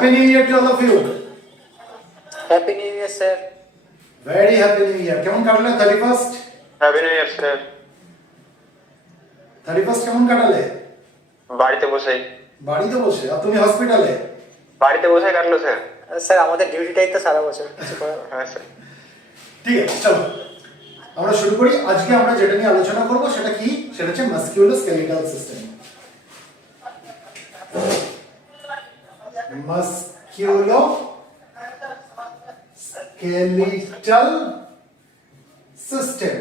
Happy New Year to all of you. Happy new year sir. Very happy New Year. কেমন কাটলে 31st? Happy new year sir. 31st কেমন কাটালে? বাড়িতে বসে। বাড়িতে বসে? আর তুমি হসপিটালে? বাড়িতে বসে কাটলো স্যার। স্যার আমাদের ডিউটিটাই তো সারা বছর কিছু করার। হ্যাঁ স্যার। ঠিক আছে, চলো আমরা শুরু করি। আজকে আমরা যেটা নিয়ে আলোচনা করব সেটা কি? সেটা হচ্ছে মাসকিউলোস্কেলিটাল system. Musculoskeletal system.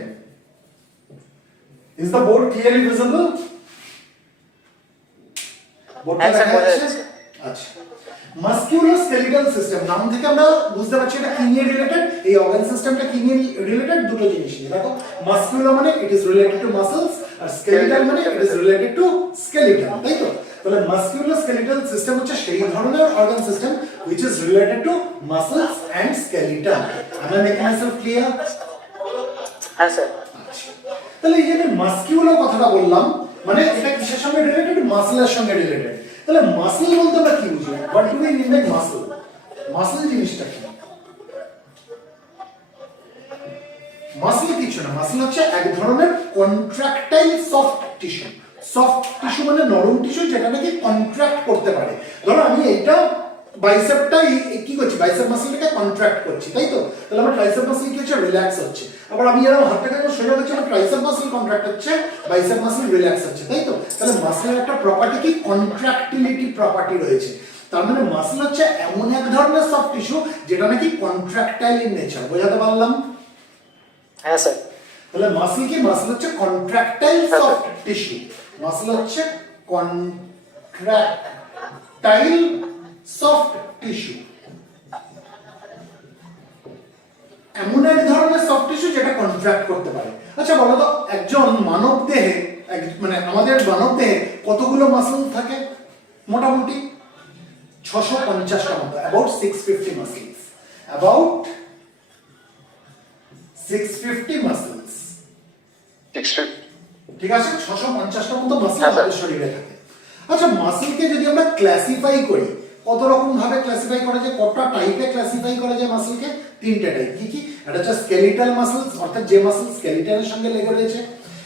Is the board clearly visible? বোর্ডটা হ্যাঁ, স্যার, দেখা বোঝা যাচ্ছে? যাচ্ছে। আচ্ছা, মাসকিউলোস্কেলিটাল সিস্টেম নাম থেকে আমরা বুঝতে পারছি এটা কি নিয়ে রিলেটেড। এই অর্গান সিস্টেমটা কি নিয়ে রিলেটেড? দুটো জিনিস নিয়ে। দেখো, মাসকিউলো মানে it is related to muscles, আর স্কেলিটাল মানে it is related to skeleton, তাই তো? তাহলে মাসকিউলোস্কেলিটাল সিস্টেম হচ্ছে সেই ধরনের organ system which is related to muscles and skeleton. Am I making myself clear? হ্যাঁ স্যার। তাহলে এই যে আমি মাসকিউলো কথাটা বললাম, মানে এটা কিসের সঙ্গে রিলেটেড? মাসলের সঙ্গে রিলেটেড। তাহলে মাসল বলতে আমরা কি বুঝি? What do we mean by muscle? Muscle জিনিসটা কি? মাসল কিছু না, মাসল হচ্ছে এক ধরনের contractile soft tissue. Soft tissue মানে নরম টিস্যু যেটা নাকি কন্ট্রাক্ট করতে পারে। ধরো আমি এইটা বাইসেপটা কি করছি? বাইসেপ মাসলটাকে কন্ট্রাক্ট করছি, তাই তো? তাহলে আমার ট্রাইসেপ মাসল কি হচ্ছে? রিল্যাক্স হচ্ছে। আবার আমি এরকম হাতটাকে সোজা করছি, আমার ট্রাইসেপ মাসল কন্ট্রাক্ট হচ্ছে, বাইসেপ মাসল রিল্যাক্স হচ্ছে, তাই তো? তাহলে মাসলের একটা প্রপার্টি কি? কন্ট্রাক্টিলিটি প্রপার্টি রয়েছে। তার মানে মাসল হচ্ছে এমন এক ধরনের সফট টিস্যু যেটা নাকি কন্ট্রাক্টাইল ইন নেচার। বোঝাতে পারলাম? হ্যাঁ স্যার। তাহলে মাসল কি? মাসল হচ্ছে কন্ট্রাক্টাইল সফট টিস্যু। মাসল হচ্ছে কন্ট্রাক্টাইল সফট টিস্যু, এমন এক ধরনের সফট টিস্যু যেটা কন্ট্রাক্ট করতে পারে। আচ্ছা বলো তো, একজন মানব দেহে মানে আমাদের মানব দেহে কতগুলো মাসল থাকে? মোটামুটি 650টা মতো, অ্যাবাউট 650 মাসলস। About 650 muscles. 650। ঠিক আছে, 650টা মতো মাসল আমাদের শরীরে থাকে। আচ্ছা, মাসলকে যদি আমরা ক্লাসিফাই করি, কত রকম ভাবে ক্লাসিফাই করা যায়? কতটা টাইপে ক্লাসিফাই করা যায় মাসলকে? তিনটা টাইপ। কি কি? এটা হচ্ছে স্কেলিটাল মাসলস, অর্থাৎ যে মাসল স্কেলিটনের সঙ্গে লেগে রয়েছে।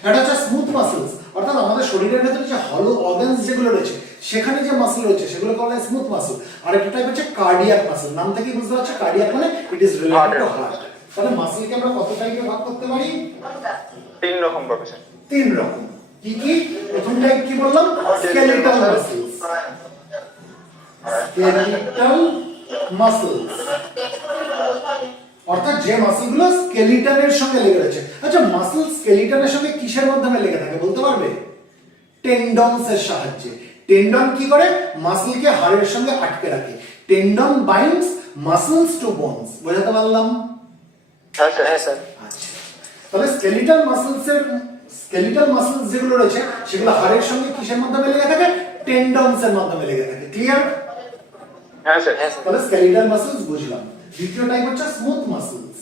এটা হচ্ছে স্মুথ মাসলস, অর্থাৎ আমাদের শরীরের ভেতরে যে হলো অর্গানস যেগুলো রয়েছে সেখানে যে মাসল রয়েছে সেগুলোকে বলা হয় স্মুথ মাসল। আর একটা টাইপ হচ্ছে কার্ডিয়াক মাসল। নাম থেকে বুঝতে পারছো, কার্ডিয়াক মানে it is related two heart. তাহলে মাসলকে আমরা কত টাইপে ভাগ করতে পারি? তিন রকম পাবে স্যার। তিন রকম। কি কি? প্রথম টাইপ কি বললাম? Skeletal muscles. স্কেলিটাল মাসলস অর্থাৎ যে মাসলগুলো স্কেলিটনের সঙ্গে লেগে রয়েছে। আচ্ছা, মাসল স্কেলিটনের সঙ্গে কিসের মাধ্যমে লেগে থাকে বলতে পারবে? টেন্ডনস এর সাহায্যে। টেন্ডন কি করে? মাসলকে হাড়ের সঙ্গে আটকে রাখে। Tendon binds muscles to bones. বোঝাতে পারলাম? হ্যাঁ স্যার। হ্যাঁ স্যার। আচ্ছা, তাহলে স্কেলিটাল মাসলস যেগুলো রয়েছে সেগুলো হাড়ের সঙ্গে কিসের মাধ্যমে লেগে থাকে? টেন্ডনস এর মাধ্যমে লেগে থাকে। ক্লিয়ার? হ্যাঁ স্যার। তাহলে স্কেলিটাল মাসলস বুঝলাম। দ্বিতীয় টাইপ হচ্ছে স্মুথ মাসলস।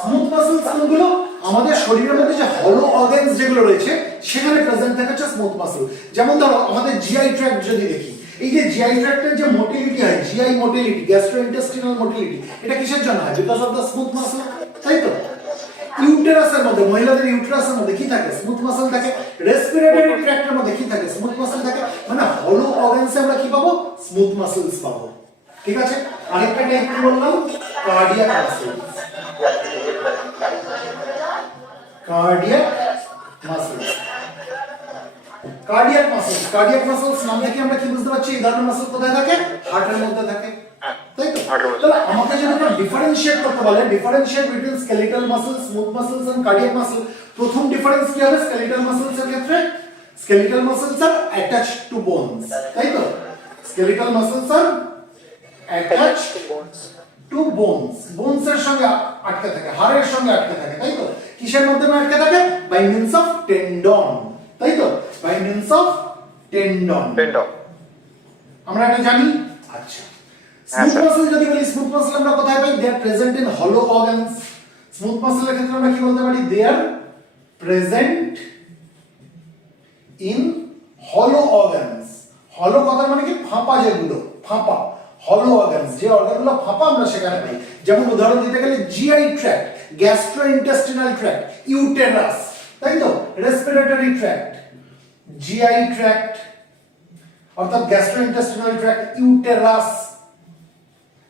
স্মুথ মাসলস কোনগুলো? আমাদের শরীরের মধ্যে যে হলো অর্গানস যেগুলো রয়েছে সেখানে প্রেজেন্ট থাকে হচ্ছে স্মুথ মাসল। যেমন ধরো আমাদের জিআই ট্র্যাক্ট যদি দেখি, এই যে জিআই ট্র্যাক্টের যে মোটিলিটি হয়, জিআই মোটিলিটি, গ্যাস্ট্রোইন্টেস্টিনাল মোটিলিটি, এটা কিসের জন্য হয়? Because of the smooth muscle, তাই তো? ইউটেরাসের মধ্যে, মহিলাদের ইউটেরাসের মধ্যে কি থাকে? স্মুথ মাসল থাকে। রেসপিরেটরি ট্র্যাক্টের মধ্যে কি থাকে? স্মুথ মাসল থাকে। মানে হলো অর্গানসে আমরা কি পাবো? স্মুথ মাসলস পাবো। ঠিক আছে? আরেকটা টাইপ কি বললাম? Cardiac muscles. Cardiac muscles. Cardiac muscles নাম থেকে আমরা কি বুঝতে পারছি? এই ধরনের মাসল কোথায় থাকে? হার্টের মধ্যে থাকে, তাই তো? তাহলে আমাকে যদি আমরা ডিফারেনশিয়েট করতে বলে, differentiate between skeletal muscles, smooth muscles and cardiac muscle, প্রথম ডিফারেন্স কি হবে? স্কেলিটাল মাসলস এর ক্ষেত্রে skeletal muscles are attached to bones, তাই তো? Skeletal muscles are attached to bones. Bones এর সঙ্গে আটকে থাকে, হাড়ের সঙ্গে আটকে থাকে, তাই তো? কিসের মাধ্যমে আটকে থাকে? বাই মিনস অফ টেন্ডন, তাই তো? By means of tendon. আমরা এটা জানি। আচ্ছা, স্মুথ মাসল যদি বলি, স্মুথ মাসল আমরা কোথায় পাই? দে আর প্রেজেন্ট ইন হলো অর্গানস। স্মুথ মাসলের ক্ষেত্রে আমরা কি বলতে পারি? দে আর প্রেজেন্ট ইন হলো অর্গানস। হলো কথা মানে কি ফাঁপা, যেগুলো ফাঁপা, হলো অর্গানস, যে অর্গানগুলো ফাঁপা আমরা সেখানে পাই। যেমন উদাহরণ দিতে গেলে GI tract, gastrointestinal tract, uterus, তাই তো, রেসপিরেটরি ট্র্যাক্ট, জিআই ট্র্যাক্ট অর্থাৎ gastrointestinal tract, uterus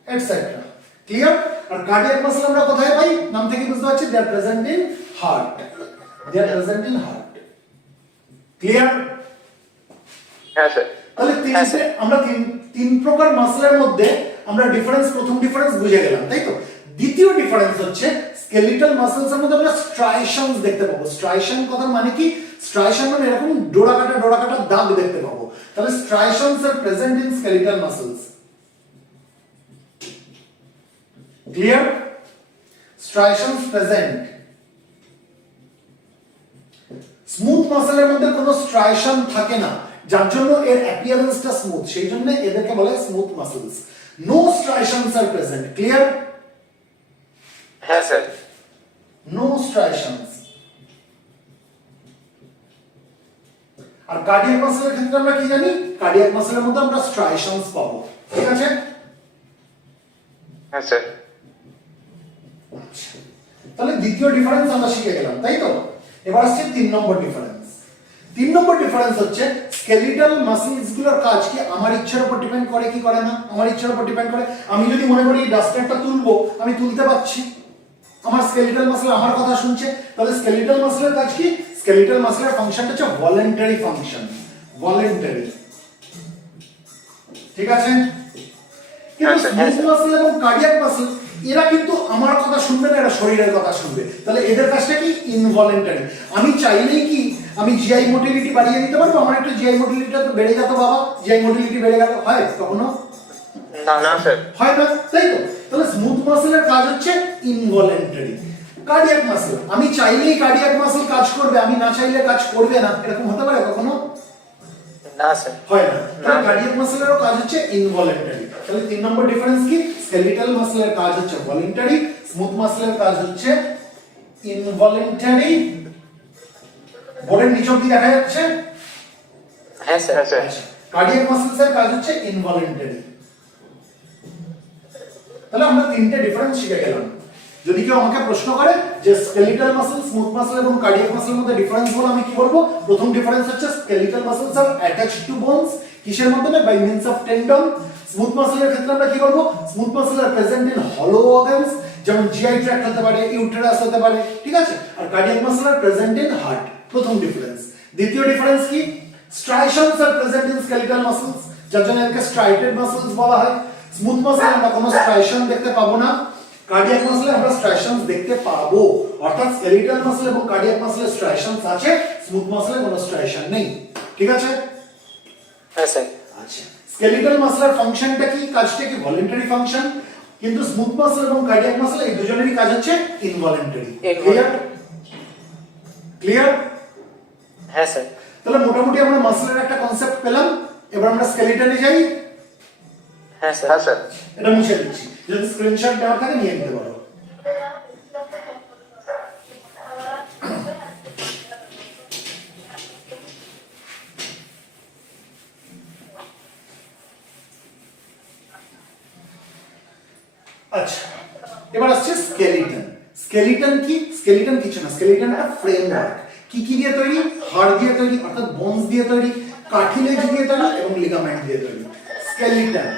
etcetera. Clear? আর কার্ডিয়াক মাসল আমরা কোথায় পাই? নাম থেকে বুঝতে পারছি, they are present in heart, they are present in heart. Clear? হ্যাঁ স্যার। তাহলে আমরা তিন প্রকার মাসলের মধ্যে আমরা প্রথম ডিফারেন্স বুঝে গেলাম, তাই তো। দ্বিতীয় ডিফারেন্স হচ্ছে স্কেলিটাল মাসলস এর মধ্যে আমরা স্ট্রাইশনস দেখতে পাবো। স্ট্রাইশন কথার মানে কি? স্ট্রাইশন মানে এরকম ডোরা কাটা দাগ দেখতে পাবো। তাহলে striations are present in skeletal muscles. Clear? Striations present. Smooth মাসলের মধ্যে কোনো স্ট্রাইশন থাকে না, যার জন্য এর অ্যাপিয়ারেন্সটা স্মুথ, সেই জন্য এদেরকে বলে smooth muscles. No স্ট্রাইশনস are present. Clear? হ্যাঁ স্যার। নো স্ট্রাইশনস। আর কার্ডিয়াক মাসলের ক্ষেত্রে আমরা কি জানি? কার্ডিয়াক মাসলের মধ্যে আমরা স্ট্রাইশনস পাবো। ঠিক আছে? হ্যাঁ স্যার। তাহলে দ্বিতীয় ডিফারেন্স আমরা শিখে গেলাম, তাই তো। এবার আসছে 3 নম্বর ডিফারেন্স। 3 নম্বর ডিফারেন্স হচ্ছে স্কেলিটাল মাসলস গুলোর কাজ কি আমার ইচ্ছার উপর ডিপেন্ড করে কি করে না? আমার ইচ্ছার উপর ডিপেন্ড করে। আমি যদি মনে করি এই ডাস্টারটা তুলবো, আমি তুলতে পারছি, আমার স্কেলিটাল মাসল আমার কথা শুনছে। তাহলে স্কেলিটাল মাসলের কাজ কি? স্কেলিটাল মাসলের ফাংশনটা হচ্ছে ভলান্টারি ফাংশন, ভলান্টারি। ঠিক আছে? কিন্তু স্মুথ মাসল এবং কার্ডিয়াক মাসল এরা কিন্তু আমার কথা শুনবে না, এরা শরীরের কথা শুনবে। তাহলে এদের কাজটা কি? ইনভলান্টারি। আমি চাইলেই কি আমি জিআই মোটিলিটি বাড়িয়ে দিতে পারবো? আমার একটু জিআই মোটিলিটিটা তো বেড়ে গেল বাবা, জিআই মোটিলিটি বেড়ে গেল, হয় কখনো? না স্যার। হয় না, তাই তো। তাহলে স্মুথ মাসলের কাজ হচ্ছে ইনভলান্টারি। কার্ডিয়াক মাসল আমি চাইলেই কার্ডিয়াক মাসল কাজ করবে, আমি না চাইলে কাজ করবে না, এরকম হতে পারে কখনো? না স্যার। হয় না। তাহলে কার্ডিয়াক মাসলেরও কাজ হচ্ছে ইনভলান্টারি। তাহলে 3 নম্বর ডিফারেন্স কি? স্কেলিটাল মাসলের কাজ হচ্ছে ভলান্টারি, স্মুথ মাসলের কাজ হচ্ছে ইনভলান্টারি। বোর্ডের নিচ অবধি দেখা যাচ্ছে? হ্যাঁ স্যার। হ্যাঁ স্যার। কার্ডিয়াক মাসলসের কাজ হচ্ছে ইনভলান্টারি। তাহলে আমরা 3টে ডিফারেন্স শিখে গেলাম। যদি কেউ আমাকে প্রশ্ন করে যে স্কেলিটাল মাসল, স্মুথ মাসল এবং কার্ডিয়াক মাসলের মধ্যে ডিফারেন্স বলো, আমি কি বলবো? প্রথম ডিফারেন্স হচ্ছে skeletal muscles are attached to bones. কিসের মাধ্যমে? By means of tendon. Smooth মাসলের ক্ষেত্রে আমরা কি বলবো? Smooth muscle are present in হলো অর্গানস, যেমন জিআই ট্র্যাক্ট হতে পারে, ইউটেরাস হতে পারে। ঠিক আছে? আর cardiac muscle are present in heart. প্রথম ডিফারেন্স। দ্বিতীয় ডিফারেন্স কি? Striations are present in skeletal muscles, যার জন্য একে স্ট্রাইটেড মাসলস বলা হয়। স্মুথ মাসলে আমরা কোনো স্ট্রাইশন দেখতে পাবো না, কার্ডিয়াক মাসলে আমরা স্ট্রাইশনস দেখতে পাবো। অর্থাৎ স্কেলিটাল মাসল এবং কার্ডিয়াক মাসলে স্ট্রাইশনস আছে, স্মুথ মাসলে কোনো স্ট্রাইশন নেই। ঠিক আছে? হ্যাঁ স্যার। আচ্ছা, স্কেলিটাল মাসলের ফাংশনটা কি? কাজটা কি? Voluntary function. কিন্তু স্মুথ মাসল এবং কার্ডিয়াক মাসল এই দুজনেরই কাজ হচ্ছে ইনভলান্টারি। ক্লিয়ার? ক্লিয়ার? হ্যাঁ স্যার। তাহলে মোটামুটি আমরা মাসলের একটা কনসেপ্ট পেলাম। এবার আমরা স্কেলিটনে যাই। হ্যাঁ স্যার। হ্যাঁ স্যার। এটা মুছে দিচ্ছি, যদি স্ক্রিনশট দেওয়া থাকে নিয়ে নিতে পারো। আচ্ছা, এবার আসছে স্কেলিটন। স্কেলিটন কি? স্কেলিটন কিছু না, স্কেলিটন একটা ফ্রেমওয়ার্ক। কি কি দিয়ে তৈরি? হাড় দিয়ে তৈরি অর্থাৎ বোনস দিয়ে তৈরি, কার্টিলেজ দিয়ে তৈরি এবং লিগামেন্ট দিয়ে তৈরি। Skeleton.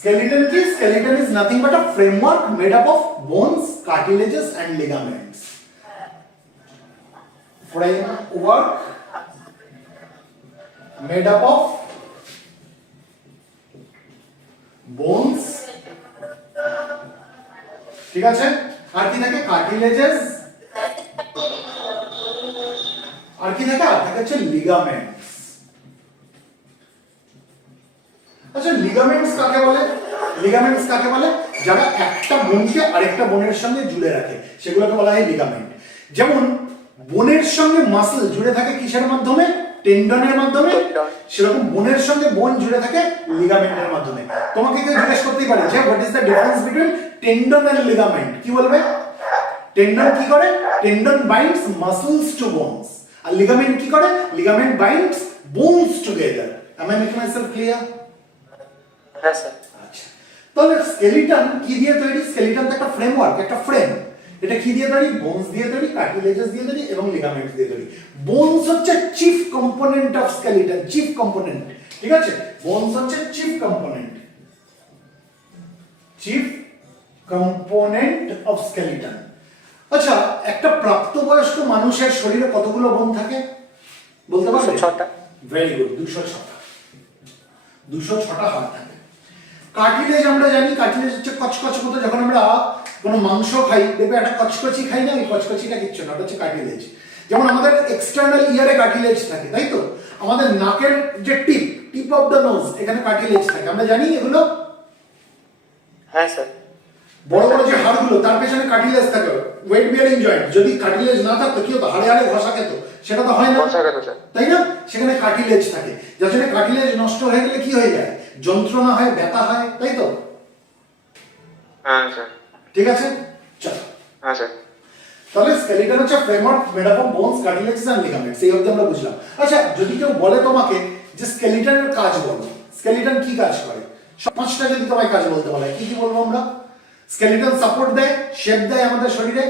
Skeleton ki? Skeleton is nothing but a framework made up of bones, cartilages and ligaments. Framework made up of bones, ঠিক আছে, আর কি থাকে? cartilages, আর কি থাকে? আর থাকে হচ্ছে ligaments. আচ্ছা, লিগামেন্টস কাকে বলে? লিগামেন্টস কাকে বলে? যারা একটা বোনকে আরেকটা বোনের সঙ্গে জুড়ে রাখে, সেগুলোকে বলা হয় লিগামেন্ট। যেমন বোনের সঙ্গে মাসল জুড়ে থাকে কিসের মাধ্যমে? টেন্ডনের মাধ্যমে। সেরকম বোনের সঙ্গে বোন জুড়ে থাকে লিগামেন্টের মাধ্যমে। তোমাকে কেউ জিজ্ঞেস করতেই পারে যে what is the difference between tendon and ligament? কি বলবে? টেন্ডন কি করে? Tendon binds muscles to bones, আর লিগামেন্ট কি করে? Ligament binds bones together. am I making myself clear? হ্যাঁ স্যার। আচ্ছা, তাহলে স্কেলিটন কি দিয়ে তৈরি? স্কেলিটন তো একটা ফ্রেমওয়ার্ক, একটা ফ্রেম। এটা কি দিয়ে তৈরি? বোনস দিয়ে তৈরি, কার্টিলেজেস দিয়ে তৈরি এবং লিগামেন্টস দিয়ে তৈরি। বোনস হচ্ছে chief component of skeleton, chief component, ঠিক আছে? বোনস হচ্ছে chief component, chief component of skeleton. আচ্ছা, একটা প্রাপ্তবয়স্ক মানুষের শরীরে কতগুলো বোন থাকে বলতে পারবে? 206টা। Very good, 206টা। 206টা হাড় থাকে। কার্টিলেজ আমরা জানি, কার্টিলেজ হচ্ছে কচকচ মতো, যখন আমরা কোনো মাংস খাই দেখবে একটা কচকচি খাই না, এই কচকচিটা কিচ্ছু না, ওটা হচ্ছে কার্টিলেজ। যেমন আমাদের এক্সটার্নাল ইয়ারে কার্টিলেজ থাকে, তাই তো? আমাদের নাকের যে টিপ অফ দ্য নোজ, এখানে কার্টিলেজ থাকে, আমরা জানি এগুলো। হ্যাঁ স্যার। বড় বড় যে হাড়গুলো তার পেছনে কার্টিলেজ থাকে, ওয়েট বিয়ারিং জয়েন্ট। যদি কার্টিলেজ না থাকতো কি হতো? হাড়ে হাড়ে ঘষা খেত, সেটা তো হয় না, ঘষা খেত স্যার। তাই না? সেখানে কার্টিলেজ থাকে, যার জন্য কার্টিলেজ নষ্ট হয়ে গেলে কি হয়ে যায়? যন্ত্রণা হয়, ব্যথা হয়, তাই তো? হ্যাঁ স্যার। ঠিক আছে, চলো। হ্যাঁ স্যার। তাহলে স্কেলিটন হচ্ছে framework made up of bones, cartilages and ligaments. এই অবধি আমরা বুঝলাম। আচ্ছা, যদি কেউ বলে তোমাকে যে স্কেলিটনের কাজ বলো, স্কেলিটন কি কাজ করে? সব পাঁচটা যদি তোমায় কাজ বলতে বলে, কি কি বলবো আমরা? স্কেলিটন সাপোর্ট দেয়, শেপ দেয় আমাদের শরীরে।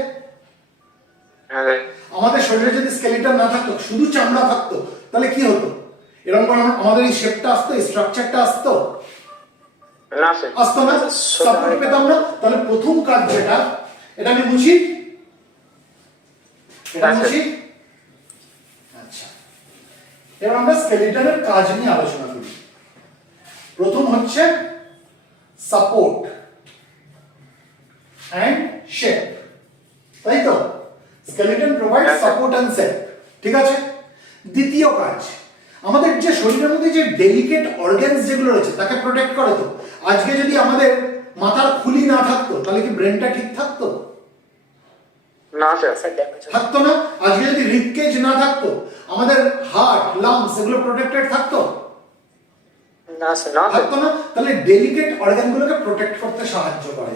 হ্যাঁ স্যার। আমাদের শরীরে যদি স্কেলিটন না থাকতো, শুধু চামড়া থাকতো, তাহলে কি হতো? এরকম করে আমাদের এই শেপটা আসতো, এই স্ট্রাকচারটা আসতো? না স্যার। আসতো না, সাপোর্ট পেতাম না। তাহলে প্রথম কাজ যেটা, এটা আমি বুঝি, এটা বুঝি। আচ্ছা, এবার আমরা স্কেলিটনের কাজ নিয়ে আলোচনা করি। প্রথম হচ্ছে সাপোর্ট এন্ড শেপ, তাই তো? Skeleton provides support and shape, ঠিক আছে? দ্বিতীয় কাজ, আমাদের যে শরীরের মধ্যে যে ডেলিকেট অর্গানস যেগুলো রয়েছে তাকে প্রোটেক্ট করে তো। আজকে যদি আমাদের মাথার খুলি না থাকতো, তাহলে কি ব্রেনটা ঠিক থাকতো? না স্যার। স্যার ড্যামেজ থাকতো না। আজকে যদি রিবকেজ না থাকতো, আমাদের হার্ট, লাংস এগুলো প্রোটেক্টেড থাকতো? না স্যার। না স্যার। থাকতো না। তাহলে ডেলিকেট অর্গানগুলোকে প্রোটেক্ট করতে সাহায্য করে,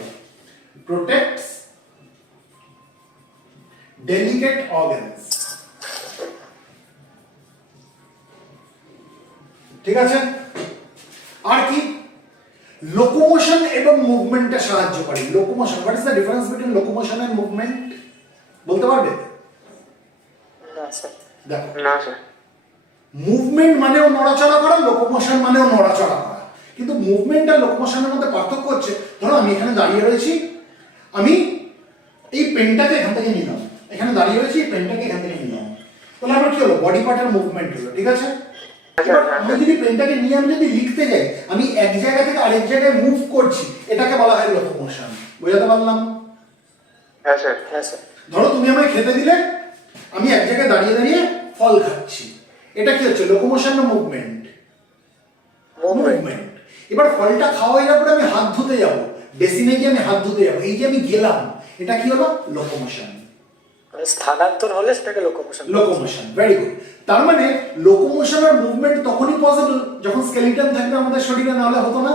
প্রোটেক্টস ডেলিকেট অর্গানস, ঠিক আছে? আর কি? লোকোমোশন এবং মুভমেন্টে সাহায্য করে। Locomotion, what is the difference between locomotion and movement বলতে পারবে? না স্যার। দেখো, না স্যার। মুভমেন্ট মানেও নড়াচড়া করা, লোকোমোশন মানেও নড়াচড়া করা। কিন্তু মুভমেন্ট আর লোকোমোশনের মধ্যে পার্থক্য হচ্ছে, ধরো আমি এখানে দাঁড়িয়ে রয়েছি, আমি এই পেনটাকে এখান থেকে নিলাম, এখানে দাঁড়িয়ে রয়েছি, এই পেনটাকে এখান থেকে নিলাম, তাহলে আমার কি হলো? বডি পার্টের মুভমেন্ট হলো, ঠিক আছে? এবার আমি যদি পেনটাকে নিয়ে আমি যদি লিখতে যাই, আমি এক জায়গা থেকে আরেক জায়গায় মুভ করছি, এটাকে বলা হয় লোকোমোশন। বোঝাতে পারলাম? হ্যাঁ স্যার। হ্যাঁ স্যার। ধরো তুমি আমায় খেতে দিলে, আমি এক জায়গায় দাঁড়িয়ে দাঁড়িয়ে ফল খাচ্ছি, এটা কি হচ্ছে? লোকোমোশন না মুভমেন্ট? মুভমেন্ট। এবার ফলটা খাওয়া হয়ে যাওয়ার পরে আমি হাত ধুতে যাব, বেসিনে গিয়ে আমি হাত ধুতে যাব, এই যে আমি গেলাম, এটা কি হলো? লোকোমোশন। স্থানান্তর হলে সেটাকে লোকোমোশন। Locomotion, very good. তার মানে লোকোমোশন আর মুভমেন্ট তখনই পসিবল যখন স্কেলিটন থাকবে আমাদের শরীরে, না হলে হতো না,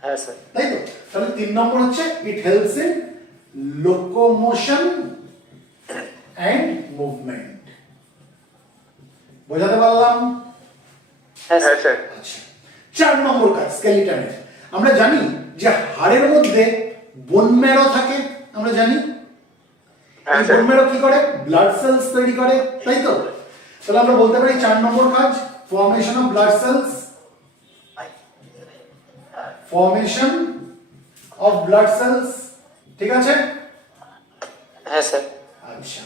হ্যাঁ স্যার। তাই তো? তাহলে 3 নম্বর হচ্ছে it helps in locomotion and movement. বোঝাতে পারলাম? হ্যাঁ হ্যাঁ স্যার। স্যার। আচ্ছা, 4 নম্বর কাজ স্কেলিটনের। আমরা জানি যে হাড়ের মধ্যে বোন ম্যারো থাকে, আমরা জানি। হ্যাঁ এই স্যার। বোন ম্যারো কি করে? ব্লাড সেলস তৈরি করে, তাই তো? তাহলে আমরা বলতে পারি 4 নম্বর কাজ formation of blood sales, formation of blood sales, ঠিক আছে? হ্যাঁ স্যার। আচ্ছা,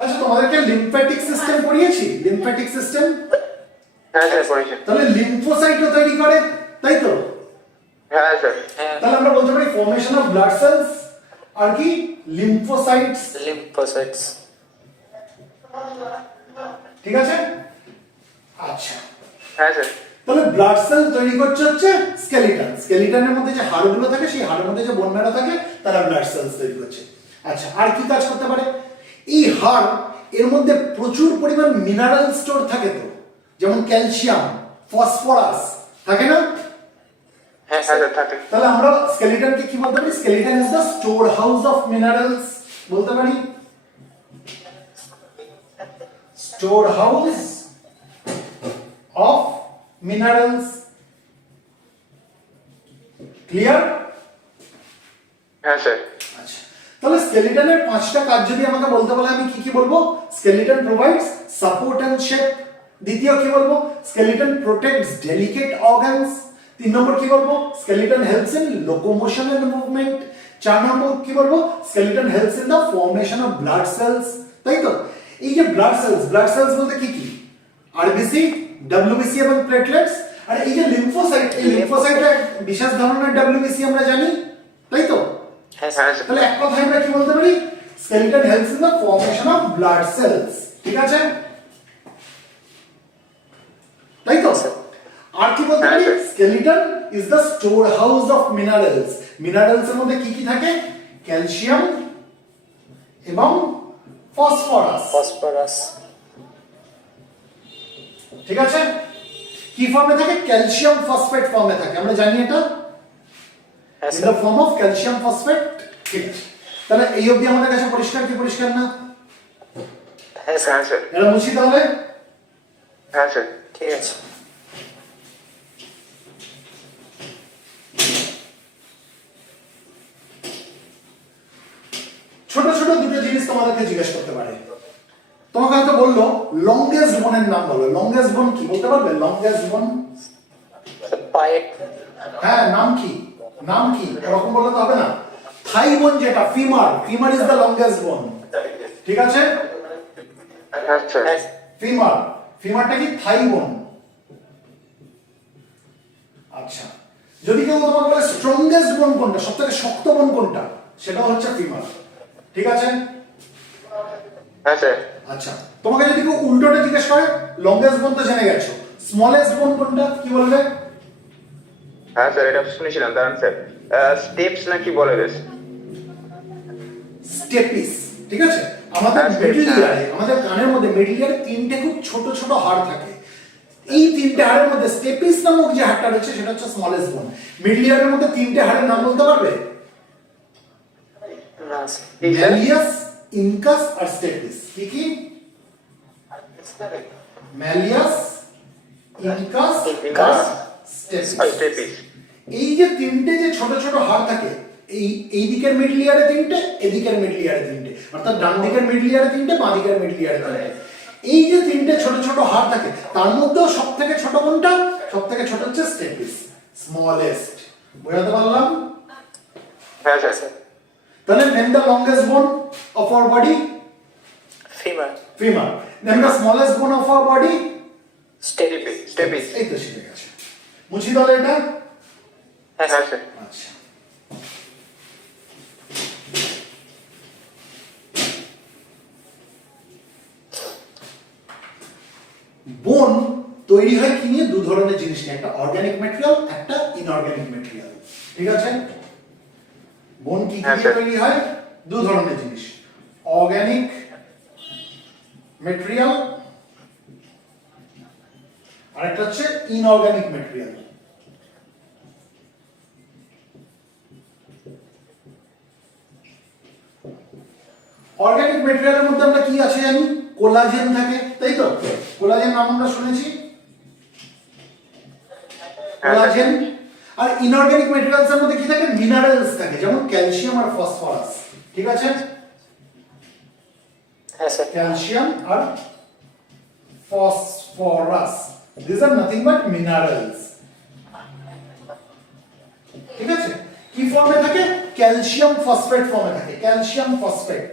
আচ্ছা, তোমাদেরকে লিম্ফ্যাটিক সিস্টেম পড়িয়েছি, লিম্ফ্যাটিক সিস্টেম। হ্যাঁ স্যার পড়েছেন। তাহলে লিম্ফোসাইটও তৈরি করে, তাই তো? হ্যাঁ স্যার। হ্যাঁ। তাহলে আমরা বলতে পারি ফর্মেশন অফ ব্লাড সেলস আর কি লিম্ফোসাইটস, লিম্ফোসাইটস। ঠিক আছে? আচ্ছা, হ্যাঁ স্যার। তাহলে ব্লাড সেল তৈরি করছে হচ্ছে স্কেলিটন। স্কেলিটনের মধ্যে যে হাড়গুলো থাকে, সেই হাড়ের মধ্যে যে বোন ম্যারো থাকে, তারা ব্লাড সেলস তৈরি করছে। আচ্ছা, আর কি কাজ করতে পারে? এই হাড়, এর মধ্যে প্রচুর পরিমাণ মিনারেল স্টোর থাকে তো, যেমন ক্যালসিয়াম, ফসফরাস থাকে না? হ্যাঁ হ্যাঁ স্যার। স্যার থাকে। তাহলে আমরা স্কেলিটনকে কি বলতে পারি? Skeleton is the store house of minerals বলতে পারি। storehouse of minerals. Clear? হ্যাঁ স্যার আচ্ছা, তাহলে স্কেলিটনের পাঁচটা কাজ যদি আমাকে বলতে বলে আমি কি কি বলবো? Skeleton provides support and shape. দ্বিতীয় কি বলবো? Skeleton protects delicate organs. তিন নম্বর কি বলবো? Skeleton helps in locomotion and movement. চার নম্বর কি বলবো? Skeleton helps in the formation of blood cells. তাই তো? এই যে ব্লাড সেলস বলতে কি কি? আরবিসি, ডব্লিউবিসি এবং প্লেটলেটস। আর এই যে লিম্ফোসাইট, এই লিম্ফোসাইটের বিশেষ ধরনের ডব্লিউবিসি আমরা জানি, তাই তো? হ্যাঁ হ্যাঁ স্যার স্যার তাহলে এক কথায় আমরা কি বলতে পারি? Skeleton helps in the formation of blood sales. ঠিক আছে? তাই তো? আর কি বলতে পারি? Skeleton is the store house of minerals. Minerals এর মধ্যে কি কি থাকে? ক্যালসিয়াম এবং ফসফরাস। ফসফরাস ঠিক আছে? কি ফর্মে থাকে? ক্যালসিয়াম ফসফেট ফর্মে থাকে, আমরা জানি এটা। হ্যাঁ in sir the form of calcium phosphate। ঠিক আছে, তাহলে এই অবধি আমাদের কাছে পরিষ্কার কি পরিষ্কার না? হ্যাঁ স্যার হ্যাঁ স্যার এটা মুছি তাহলে। হ্যাঁ স্যার ঠিক আছে ছোট ছোট দুটো জিনিস তোমাদেরকে জিজ্ঞেস করতে পারে। তোমাকে হয়তো বললো লংগেস্ট বোনের নাম বলো। লংগেস্ট বোন কি বলতে পারবে? লংগেস্ট বোন, পায়ে হ্যাঁ নাম কি? নাম কি? এরকম বললে তো হবে না। থাই বোন যেটা, femur, femur is the longest বোন। ঠিক আছে? হ্যাঁ স্যার হ্যাঁ ফিমার, ফিমারটা কি? থাই বোন। আচ্ছা, যদি কেউ তোমাকে বলে স্ট্রংগেস্ট বোন কোনটা, সবথেকে শক্ত বোন কোনটা, সেটা হচ্ছে ফিমার। ঠিক আছে? হ্যাঁ স্যার আচ্ছা, তোমাকে যদি কেউ উল্টোটা জিজ্ঞেস করে, লংগেস্ট বোন তো জেনে গেছো, স্মলেস্ট বোন কোনটা, কি বলবে? হ্যাঁ স্যার এটা শুনেছিলাম, দাঁড়ান স্যার স্টেপস না কি বলে বেশ? স্টেপিস। ঠিক আছে? আমাদের হ্যাঁ, মিডল steps, ইয়ারে, আমাদের কানের মধ্যে মিডল ইয়ারে তিনটে খুব ছোট ছোট হাড় থাকে। এই তিনটে হাড়ের মধ্যে স্টেপিস নামক যে হাড়টা রয়েছে সেটা হচ্ছে স্মলেস্ট বোন। মিডল ইয়ারের মধ্যে তিনটে হাড়ের নাম বলতে পারবে? না স্যার কি স্যার? ম্যালিয়াস, ইনকাস আর স্টেপিস। কি কি? Malleus, incus incus, stapes. Stapes এই যে তিনটে যে ছোট ছোট হাড় থাকে, এই দিকের মিডল ইয়ারে তিনটে, এদিকের মিডল ইয়ারে তিনটে, অর্থাৎ ডান দিকের মিডল ইয়ারে তিনটে, বাঁ দিকের মিডল ইয়ারে তিনটে। এই যে তিনটে ছোট ছোট হাড় থাকে, তার মধ্যেও সবথেকে ছোট কোনটা? সবথেকে ছোট হচ্ছে স্টেপিস, স্মলেস্ট। বুঝাতে পারলাম? হ্যাঁ স্যার তাহলে নেম দ্য লংগেস্ট বোন of our body. Femur femur. Name the smallest বোন of our body. Stapes stapes এই তো শিখে গেছে। মুছি তাহলে এটা। হ্যাঁ হ্যাঁ স্যার স্যার আচ্ছা, বোন তৈরি হয় কি নিয়ে? দু ধরনের জিনিস নিয়ে, একটা অর্গানিক ম্যাটেরিয়াল, একটা ইনঅর্গানিক ম্যাটেরিয়াল। ঠিক আছে? বোন কি কি হ্যাঁ, দিয়ে স্যার। তৈরি হয়? দু ধরনের জিনিস, অর্গানিক ম্যাটেরিয়াল আর একটা হচ্ছে ইনঅর্গানিক ম্যাটেরিয়াল। অর্গানিক ম্যাটেরিয়ালের মধ্যে আমরা কি আছে জানি? কোলাজেন থাকে, তাই তো? কোলাজেন নাম আমরা শুনেছি। কোলাজেন। আর ইনঅর্গানিক ম্যাটেরিয়ালস এর মধ্যে কি থাকে? মিনারেলস থাকে, যেমন ক্যালসিয়াম আর ফসফরাস। ঠিক আছে? হ্যাঁ স্যার ক্যালসিয়াম আর phosphorus, these are nothing but minerals। ঠিক আছে? কি ফর্মে থাকে? ক্যালসিয়াম ফসফেট ফর্মে থাকে। Calcium phosphate,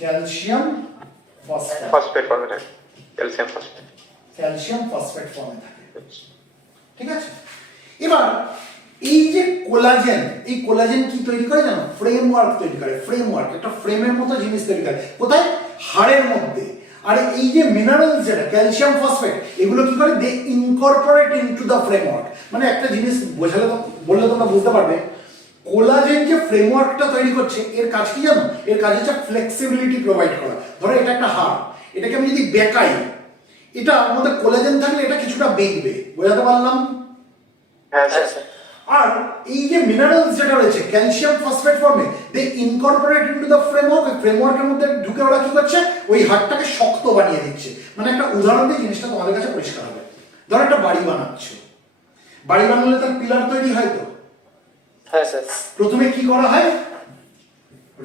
calcium phosphate, phosphate ফর্মে থাকে, ক্যালসিয়াম ফসফেট। ক্যালসিয়াম ফসফেট ফর্মে থাকে। ঠিক আছে? এবার এই যে কোলাজেন, এই কোলাজেন কি তৈরি করে জানো? ফ্রেমওয়ার্ক তৈরি করে। ফ্রেমওয়ার্ক, একটা ফ্রেমের মতো জিনিস তৈরি করে। কোথায়? হাড়ের মধ্যে। আর এই যে মিনারেলস যেটা ক্যালসিয়াম ফসফেট, এগুলো কি করে? দে ইনকর্পোরেট ইনটু দ্য ফ্রেমওয়ার্ক। মানে একটা জিনিস বোঝালে তো, বললে তোমরা বুঝতে পারবে। কোলাজেন যে ফ্রেমওয়ার্কটা তৈরি করছে, এর কাজ কি জানো? এর কাজ হচ্ছে ফ্লেক্সিবিলিটি প্রোভাইড করা। ধরো এটা একটা হাড়, এটাকে আমি যদি বেঁকাই, এটা আমাদের কোলাজেন থাকলে এটা কিছুটা বেঁকবে। বোঝাতে পারলাম? হ্যাঁ হ্যাঁ স্যার স্যার আর এই যে মিনারেলস যেটা রয়েছে ক্যালসিয়াম ফসফেট ফর্মে দে ইনকর্পোরেট ইনটু দ্য ফ্রেমওয়ার্ক, ওই ফ্রেমওয়ার্কের মধ্যে ঢুকে ওরা কি করছে, ওই হাড়টাকে শক্ত বানিয়ে দিচ্ছে। মানে একটা উদাহরণ দিয়ে জিনিসটা তোমাদের কাছে পরিষ্কার হবে। ধরো একটা বাড়ি বানাচ্ছ, বাড়ি বানালে তার পিলার তৈরি হয় তো, হ্যাঁ স্যার। প্রথমে কি করা হয়,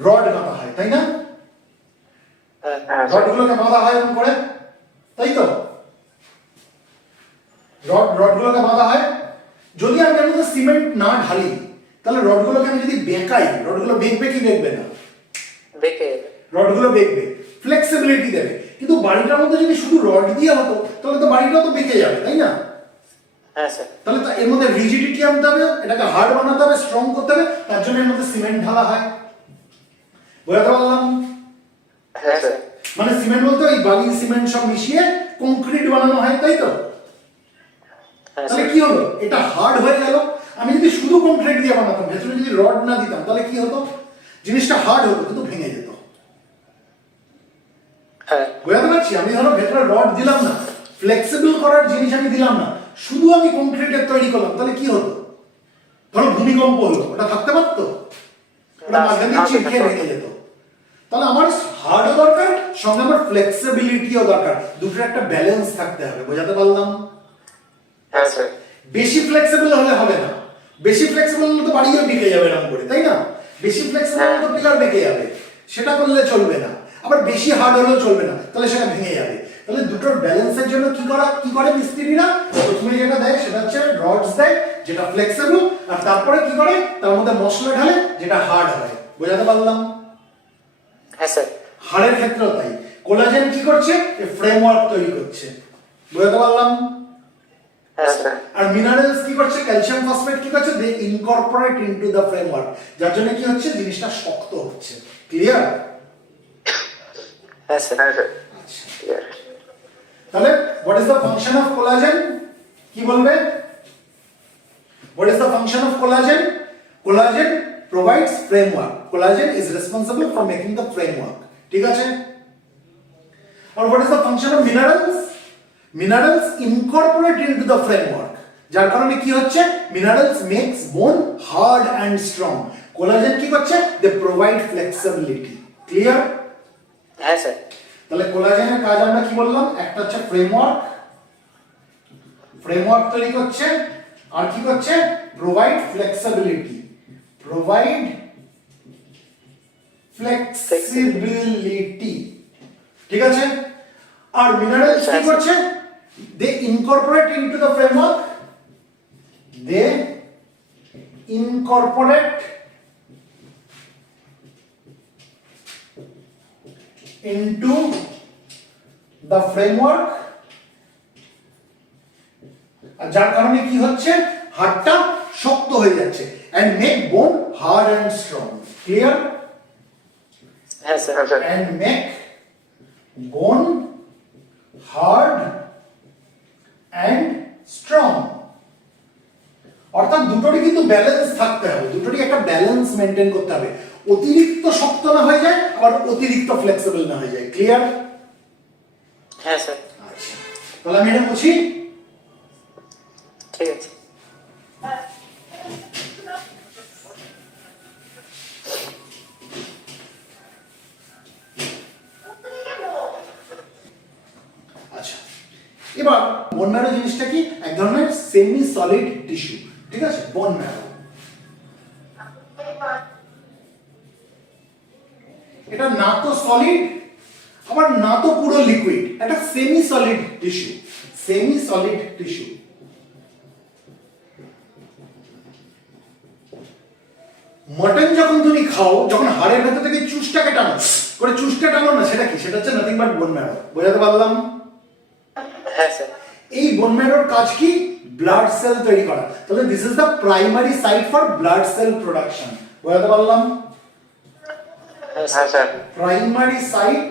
রড গাঁথা হয়, তাই না? হ্যাঁ রডগুলোকে বাঁধা হয় এরকম করে, তাই তো? রডগুলোকে বাঁধা হয়। যদি আমি এর মধ্যে সিমেন্ট না ঢালি তাহলে রডগুলোকে আমি যদি বেঁকাই, রডগুলো বেঁকবে কি বেঁকবে না? বেঁকে রডগুলো বেঁকবে, ফ্লেক্সিবিলিটি দেবে। কিন্তু বাড়িটার মধ্যে যদি শুধু রড দিয়ে হতো তাহলে তো বাড়িটাও তো বেঁকে যাবে, তাই না? হ্যাঁ স্যার। তাহলে এর মধ্যে রিজিডিটি আনতে হবে, এটাকে হার্ড বানাতে হবে, স্ট্রং করতে হবে, তার জন্য এর মধ্যে সিমেন্ট ঢালা হয়। বোঝাতে পারলাম? হ্যাঁ স্যার। মানে সিমেন্ট বলতে ওই বালি সিমেন্ট সব মিশিয়ে কংক্রিট বানানো হয়, তাই তো? হ্যাঁ তাহলে স্যার। কি হলো, এটা হার্ড হয়ে গেল। আমি যদি শুধু কংক্রিট দিয়ে বানাতাম, ভেতরে যদি রড না দিতাম, তাহলে কি হতো, জিনিসটা হার্ড হতো কিন্তু ভেঙে যেত। হ্যাঁ বোঝাতে পারছি? আমি ধরো ভেতরে রড দিলাম না, ফ্লেক্সিবল করার জিনিস আমি দিলাম না, শুধু আমি কংক্রিটের তৈরি করলাম, তাহলে কি হতো, ধরো ভূমিকম্প হলো, ওটা থাকতে পারতো? ওটা মাঝখান দিয়ে চিটকে ভেঙে যেত। তাহলে আমার হার্ডও দরকার, সঙ্গে আমার ফ্লেক্সিবিলিটিও দরকার, দুটোর একটা ব্যালেন্স থাকতে হবে। বোঝাতে পারলাম? হ্যাঁ স্যার। বেশি ফ্লেক্সিবল হলে হবে না, বেশি ফ্লেক্সিবল হলে তো বাড়িও বেঁকে যাবে এরকম করে, তাই না? বেশি ফ্লেক্সিবল হলে তো পিলার বেঁকে যাবে, সেটা করলে চলবে না। আবার বেশি হার্ড হলেও চলবে না, তাহলে সেটা ভেঙে যাবে। তাহলে দুটোর ব্যালেন্সের জন্য কি করে মিস্ত্রিরা, প্রথমে যেটা দেয় সেটা হচ্ছে রডস দেয় যেটা ফ্লেক্সিবল, আর তারপরে কি করে, তার মধ্যে মশলা ঢালে যেটা হার্ড হয়। বোঝাতে পারলাম? হ্যাঁ স্যার। হাড়ের ক্ষেত্রেও তাই। কোলাজেন কি করছে, ফ্রেমওয়ার্ক তৈরি করছে। বোঝাতে পারলাম? হ্যাঁ স্যার। আর মিনারেলস কি করছে, ক্যালসিয়াম ফসফেট কি করছে, they incorporate into the framework, যার জন্য কি হচ্ছে, জিনিসটা শক্ত হচ্ছে। ক্লিয়ার? হ্যাঁ স্যার। হ্যাঁ স্যার। ক্লিয়ার। তাহলে what is the function of collagen, কি বলবে? What is the function of collagen? Collagen provides framework. Collagen is responsible for making the framework. ঠিক আছে? আর what is the function of minerals? Minerals incorporate into the framework. যার কারণে কি হচ্ছে, minerals makes bone hard and strong. Collagen কি করছে, they provide flexibility. Clear? হ্যাঁ sir. তাহলে কোলাজেনের কাজ আমরা কি বললাম, একটা হচ্ছে ফ্রেমওয়ার্ক, ফ্রেমওয়ার্ক তৈরি করছে, আর কি করছে, প্রোভাইড ফ্লেক্সিবিলিটি, প্রোভাইড ফ্লেক্সিবিলিটি। ঠিক আছে? আর মিনারেলস কি করছে, they incorporate into the framework, they incorporate into the framework, আর যার কারণে কি হচ্ছে, হাড়টা শক্ত হয়ে যাচ্ছে, and make bone hard and strong. Clear? হ্যাঁ স্যার। হ্যাঁ sir. And make bone hard and strong. অর্থাৎ দুটোরই কিন্তু ব্যালেন্স থাকতে হবে, দুটোরই একটা ব্যালেন্স মেনটেন করতে হবে, অতিরিক্ত শক্ত না হয়ে যায় আবার অতিরিক্ত ফ্লেক্সিবল না হয়ে যায়। ক্লিয়ার? হ্যাঁ স্যার। আচ্ছা, তাহলে আমি এটা বুঝি। ঠিক আছে। আচ্ছা, এবার বোন ম্যারো জিনিসটা কি, এক ধরনের সেমি সলিড টিস্যু। ঠিক আছে? বোন ম্যারো এটা না তো সলিড আবার না তো পুরো লিকুইড, এটা semi solid tissue, semi solid tissue. Mutton যখন তুমি খাও, যখন হাড়ের ভেতর থেকে চুষটাকে টানো করে, চুষটা টানো না, সেটা কি, সেটা হচ্ছে নাথিং বাট বোন ম্যারো। বোঝাতে পারলাম? হ্যাঁ স্যার। এই বোন ম্যারোর কাজ কি, ব্লাড সেল তৈরি করা। তাহলে this is the primary site for blood cell production. বোঝাতে পারলাম? হ্যাঁ হ্যাঁ sir. Primary site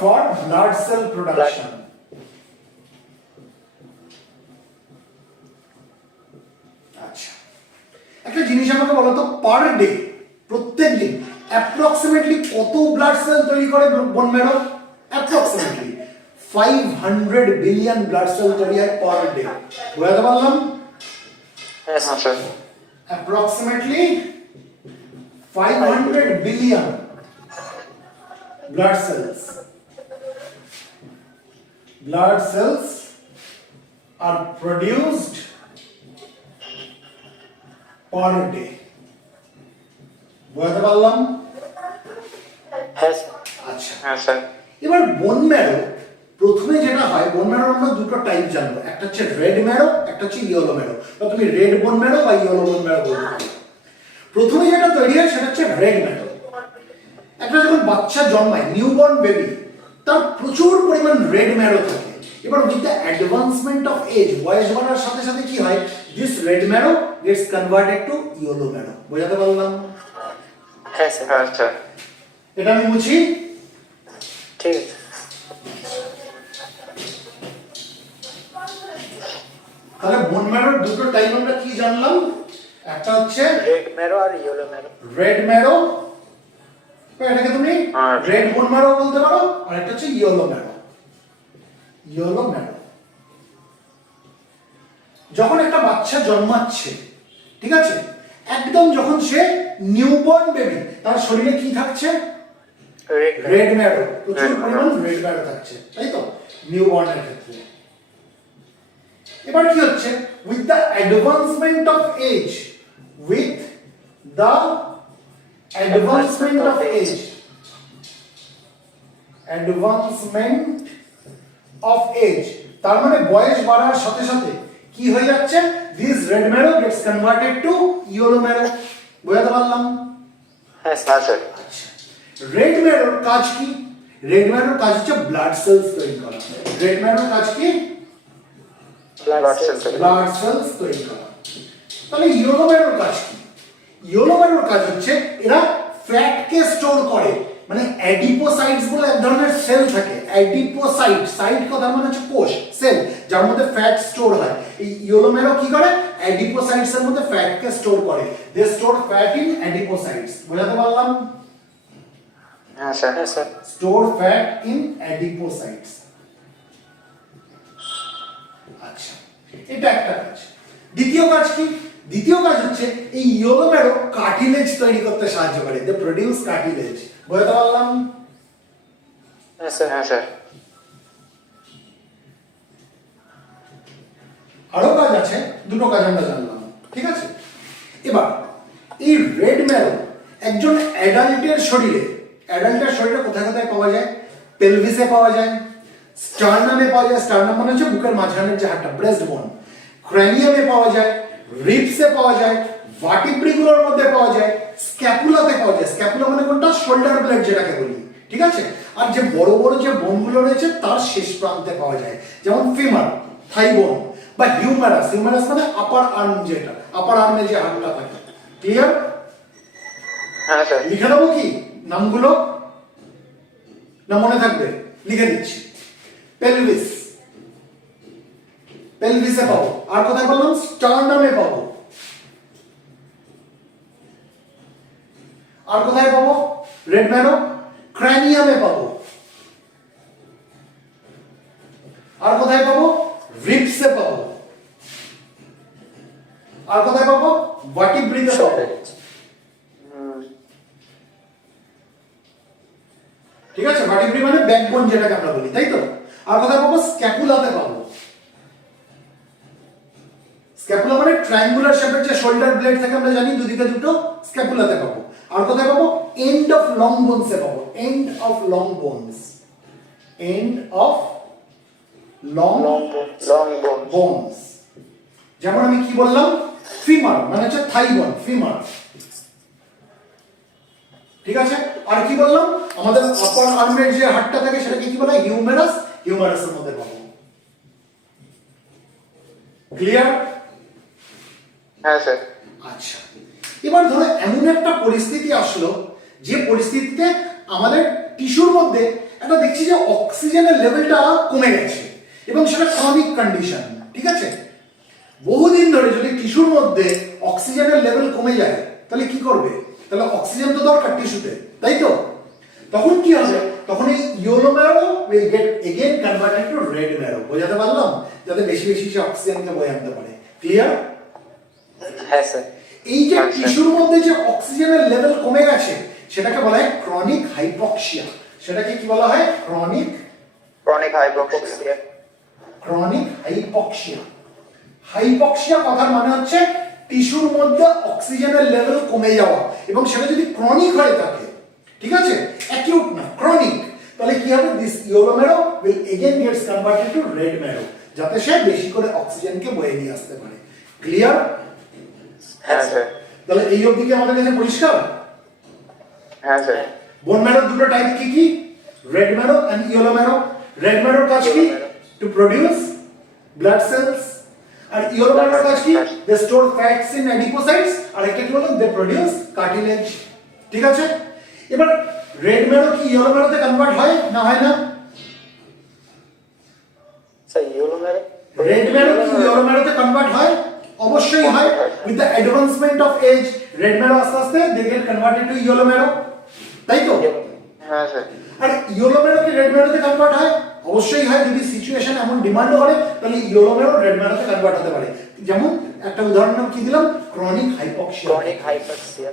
for blood cell production. আচ্ছা, একটা জিনিস আমাকে বলো তো, পার ডে, প্রত্যেক দিন অ্যাপ্রক্সিমেটলি কত ব্লাড সেল তৈরি করে bone marrow? Approximately 500 billion blood cell তৈরি হয় পার ডে। বোঝাতে পারলাম? Yes, হ্যাঁ sir. Sir approximately 500 billion blood cells. Blood cells are produced per day. বুঝতে পারলাম? Yes, আচ্ছা, হ্যাঁ স্যার এবার বোন ম্যারো প্রথমে যেটা হয়, বোন ম্যারো আমরা দুটো টাইপ জানবো, একটা হচ্ছে রেড ম্যারো, একটা হচ্ছে ইয়েলো ম্যারো, বা তুমি রেড বোন ম্যারো বা ইয়েলো বোন ম্যারো বলতে পারো। প্রথমে যেটা তৈরি হয় সেটা হচ্ছে রেড ম্যারো। একটা যখন বাচ্চা জন্মায়, নিউবর্ন বেবি, তার প্রচুর পরিমাণ রেড ম্যারো থাকে। এবার with the advancement of age, বয়স বাড়ার সাথে সাথে কি হয়, this red marrow gets converted to yellow marrow. বোঝাতে পারলাম? yes, sir. হ্যাঁ স্যার এটা আমি মুছি। ঠিক আছে। তাহলে বোন ম্যারোর দুটো টাইপ আমরা কি জানলাম? একটা হচ্ছে রেড ম্যারো আর ইয়েলো ম্যারো। রেড ম্যারো, এটাকে তুমি আর রেড বোন ম্যারো বলতে পারো, আর একটা হচ্ছে ইয়েলো ম্যারো। ইয়েলো ম্যারো যখন একটা বাচ্চা জন্মাচ্ছে, ঠিক আছে, একদম যখন সে নিউবর্ন বেবি, তার শরীরে কি থাকছে? রেড রেড ম্যারো, প্রচুর Red পরিমাণ রেড ম্যারো থাকছে, তাই তো, নিউবর্নের ক্ষেত্রে। এবার কি হচ্ছে, with the advancement of age, with the advancement of age, advancement of age, তার মানে বয়স বাড়ার সাথে সাথে কি হয়ে যাচ্ছে, this red marrow gets converted to yellow marrow. বুঝতে পারলাম? হ্যাঁ হ্যাঁ স্যার আচ্ছা, রেড ম্যারোর কাজ কি? রেড ম্যারোর কাজ হচ্ছে ব্লাড সেলস তৈরি করা। রেড ম্যারোর কাজ কি? Blood Blood cells. cells। Blood cells তৈরি করা। তাহলে ইয়েলো ম্যারোর কাজ কি? ইয়েলো ম্যারোর কাজ হচ্ছে এরা ফ্যাটকে স্টোর করে, মানে অ্যাডিপোসাইটস বলে এক ধরনের সেল থাকে। অ্যাডিপোসাইট, সাইট কথা মানে হচ্ছে কোষ, সেল, যার মধ্যে ফ্যাট স্টোর হয়। এই ইয়েলো ম্যারো কি করে? অ্যাডিপোসাইটস এর মধ্যে ফ্যাটকে স্টোর করে। They store fat in adipocytes. বুঝাতে পারলাম? হ্যাঁ স্যার হ্যাঁ sir. Store fat in adipocytes. আচ্ছা, এটা একটা কাজ। দ্বিতীয় কাজ কি? দ্বিতীয় কাজ হচ্ছে এই ইয়েলো ম্যারো কার্টিলেজ তৈরি করতে সাহায্য করে। দে প্রোডিউস কার্টিলেজ। বুঝতে পারলাম? হ্যাঁ স্যার। হ্যাঁ স্যার আরো কাজ আছে, দুটো কাজ আমরা জানলাম, ঠিক আছে। এবার এই রেড ম্যারো একজন অ্যাডাল্টের শরীরে, অ্যাডাল্টের শরীরে কোথায় কোথায় পাওয়া যায়? পেলভিসে পাওয়া যায়, স্টার্নামে পাওয়া যায়, স্টার্নাম মানে হচ্ছে বুকের মাঝখানের যে হাড়টা, ব্রেস্ট বোন, ক্র্যানিয়ামে পাওয়া যায়, রিবসে পাওয়া যায়, ভার্টিব্রিগুলোর মধ্যে পাওয়া যায়, স্ক্যাপুলাতে পাওয়া যায়। স্ক্যাপুলা মানে কোনটা? শোল্ডার ব্লেড যেটাকে বলি, ঠিক আছে। আর যে বড় বড় যে বোনগুলো রয়েছে তার শেষ প্রান্তে পাওয়া যায়, যেমন ফিমার, থাই বোন, বা হিউমেরাস। হিউমেরাস মানে আপার আর্ম, যেটা আপার আর্মে যে হাড়টা থাকে। ক্লিয়ার? হ্যাঁ স্যার লিখে দেবো কি নামগুলো, না মনে থাকবে? লিখে দিচ্ছি। পেলভিস, পেলভিসে পাবো। আর কোথায় বললাম? স্টার্নামে পাবো। আর কোথায় পাবো রেড ম্যারো? ক্র্যানিয়ামে পাবো। আর কোথায় পাবো? রিবসে পাবো। আর কোথায় পাবো? ভার্টিব্রিতে পাবো। ঠিক আছে, ভার্টিব্রি মানে ব্যাকবোন যেটাকে আমরা বলি, তাই তো। আর কোথায় পাবো? স্ক্যাপুলাতে পাবো। স্ক্যাপুলা মানে ট্রায়াঙ্গুলার শেপের যে শোল্ডার ব্লেড থাকে আমরা জানি, দুদিকে দুটো, স্ক্যাপুলাতে পাবো। আর কোথায় পাবো? এন্ড অফ লং বোনসে পাবো। End of long bones, end of long bones. যেমন আমি কি বললাম? ফিমার মানে হচ্ছে থাই বোন, ফিমার, ঠিক আছে। আর কি বললাম? আমাদের আপার আর্মের যে হাড়টা থাকে সেটাকে কি বলে? হিউমেরাস। হিউমেরাসের মধ্যে পাবো। ক্লিয়ার? হ্যাঁ স্যার আচ্ছা, এবার ধরো এমন একটা পরিস্থিতি আসলো যে পরিস্থিতিতে আমাদের টিস্যুর মধ্যে একটা দেখছি যে অক্সিজেনের লেভেলটা কমে গেছে, এবং সেটা ক্রনিক কন্ডিশন, ঠিক আছে। বহুদিন ধরে যদি টিস্যুর মধ্যে অক্সিজেনের লেভেল কমে যায় তাহলে কি করবে? তাহলে অক্সিজেন তো দরকার টিস্যুতে, তাই তো। তখন কি হবে? তখন এই yellow marrow will get again converted to red marrow. বোঝাতে পারলাম? যাতে বেশি বেশি সে অক্সিজেনকে বয়ে আনতে পারে। ক্লিয়ার? হ্যাঁ স্যার এই যে টিস্যুর মধ্যে যে অক্সিজেনের লেভেল কমে গেছে সেটাকে বলা হয় ক্রনিক হাইপক্সিয়া। সেটাকে কি বলা হয়? Chronic hypoxia. হাইপক্সিয়া। হাইপক্সিয়া কথার মানে হচ্ছে টিস্যুর মধ্যে অক্সিজেনের লেভেল কমে যাওয়া, এবং সেটা যদি ক্রনিক হয়ে থাকে, ঠিক আছে, অ্যাকিউট না, ক্রনিক, তাহলে কি হবে? This yellow marrow will again gets converted to red marrow, যাতে সে বেশি করে অক্সিজেনকে বয়ে নিয়ে আসতে পারে। ক্লিয়ার? হ্যাঁ স্যার। তাহলে এই অবধি কি আমাদের কাছে পরিষ্কার? হ্যাঁ স্যার। বোন ম্যারোর দুটো টাইপ কি কি? Red marrow and yellow marrow. Red ম্যারোর কাজ কি? টু প্রোডিউস ব্লাড সেলস, আর ইয়েলো ম্যারোর কাজ কি? They store fats in adipocytes, আর একটা কি বলে? They produce cartilage. ঠিক আছে, এবার রেড ম্যারো কি ইয়েলো ম্যারোতে কনভার্ট হয় না হয় না? Sir yellow marrow red marrow কি ইয়েলো ম্যারোতে কনভার্ট হয়? অবশ্যই হয়। With the advancement of age red marrow আস্তে আস্তে they gate converted to yellow marrow, তাই তো? হ্যাঁ স্যার। আর ইয়েলো ম্যারো কি রেড ম্যারোতে কনভার্ট হয়? অবশ্যই হয়। যদি সিচুয়েশন এমন ডিমান্ড করে তাহলে ইয়েলো ম্যারো রেড ম্যারোতে কনভার্ট হতে পারে। যেমন একটা উদাহরণ নাম কি দিলাম? Chronic hypoxia. Chronic hypoxia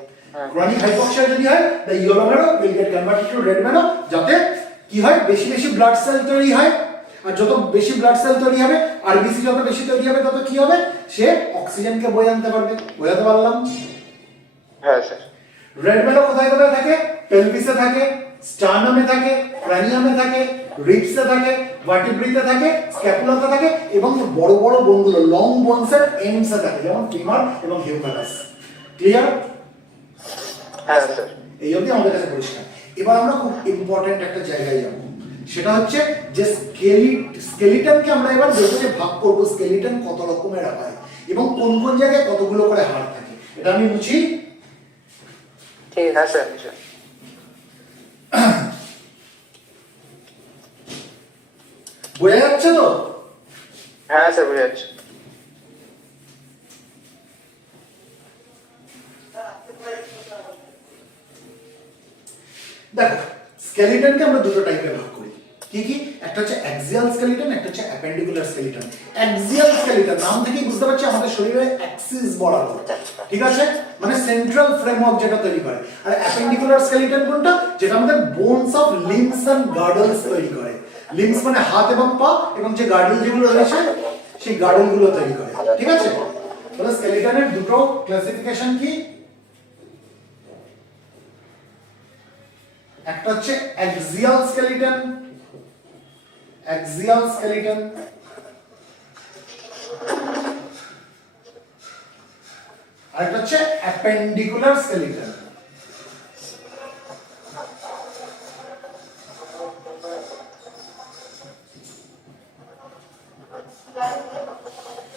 chronic hypoxia যদি হয়, the yellow marrow will get converted to red marrow, যাতে কি হয়? বেশি বেশি ব্লাড সেল তৈরি হয়, আর যত বেশি ব্লাড সেল তৈরি হবে, আরবিসি যত বেশি তৈরি হবে, তত কি হবে? সে অক্সিজেনকে বয়ে আনতে পারবে। বোঝাতে পারলাম? হ্যাঁ স্যার। রেড ম্যারো কোথায় কোথায় থাকে? পেলভিসে থাকে, স্টার্নামে থাকে, ক্রানিয়ামে থাকে, রিবসে থাকে, ভার্টিব্রিতে থাকে, স্ক্যাপুলাতে থাকে, এবং বড় বড় বোনগুলো লং বোনসের এন্ডসে থাকে, যেমন ফিমার এবং হিউমেরাস। ক্লিয়ার? হ্যাঁ স্যার। এই অবধি আমাদের কাছে পরিষ্কার। এবার আমরা খুব ইম্পর্টেন্ট একটা জায়গায় যাব, সেটা হচ্ছে যে স্কেলিটনকে আমরা এবার বলবো যে ভাগ করবো স্কেলিটন কত রকমের হয় এবং কোন কোন জায়গায় কতগুলো করে হাড় থাকে। এটা আমি বুঝি? ঠিক হ্যাঁ আছে স্যার। বোঝা যাচ্ছে তো? হ্যাঁ স্যার, বুঝে যাচ্ছে। দেখো, স্কেলিটনকে আমরা দুটো টাইপে ভাগ করি। কি কি? একটা হচ্ছে অ্যাক্সিয়াল স্কেলিটন, একটা হচ্ছে অ্যাপেন্ডিকুলার স্কেলিটন। অ্যাক্সিয়াল স্কেলিটন নাম থেকেই বুঝতে পারছি আমাদের শরীরে অ্যাক্সিস বরাবর, ঠিক আছে, মানে সেন্ট্রাল ফ্রেমওয়ার্ক যেটা তৈরি করে। আর অ্যাপেন্ডিকুলার স্কেলিটন কোনটা? যেটা আমাদের বোনস অফ লিম্বস এন্ড গার্ডলস তৈরি করে। লিম্বস মানে হাত এবং পা, এবং যে গার্ডল যেগুলো রয়েছে সেই গার্ডল গুলো তৈরি করে। ঠিক আছে, তাহলে স্কেলিটনের দুটো ক্লাসিফিকেশন কি? একটা হচ্ছে অ্যাক্সিয়াল স্কেলিটন, অ্যাক্সিয়াল স্কেলিটন, আর একটা হচ্ছে অ্যাপেন্ডিকুলার স্কেলিটন।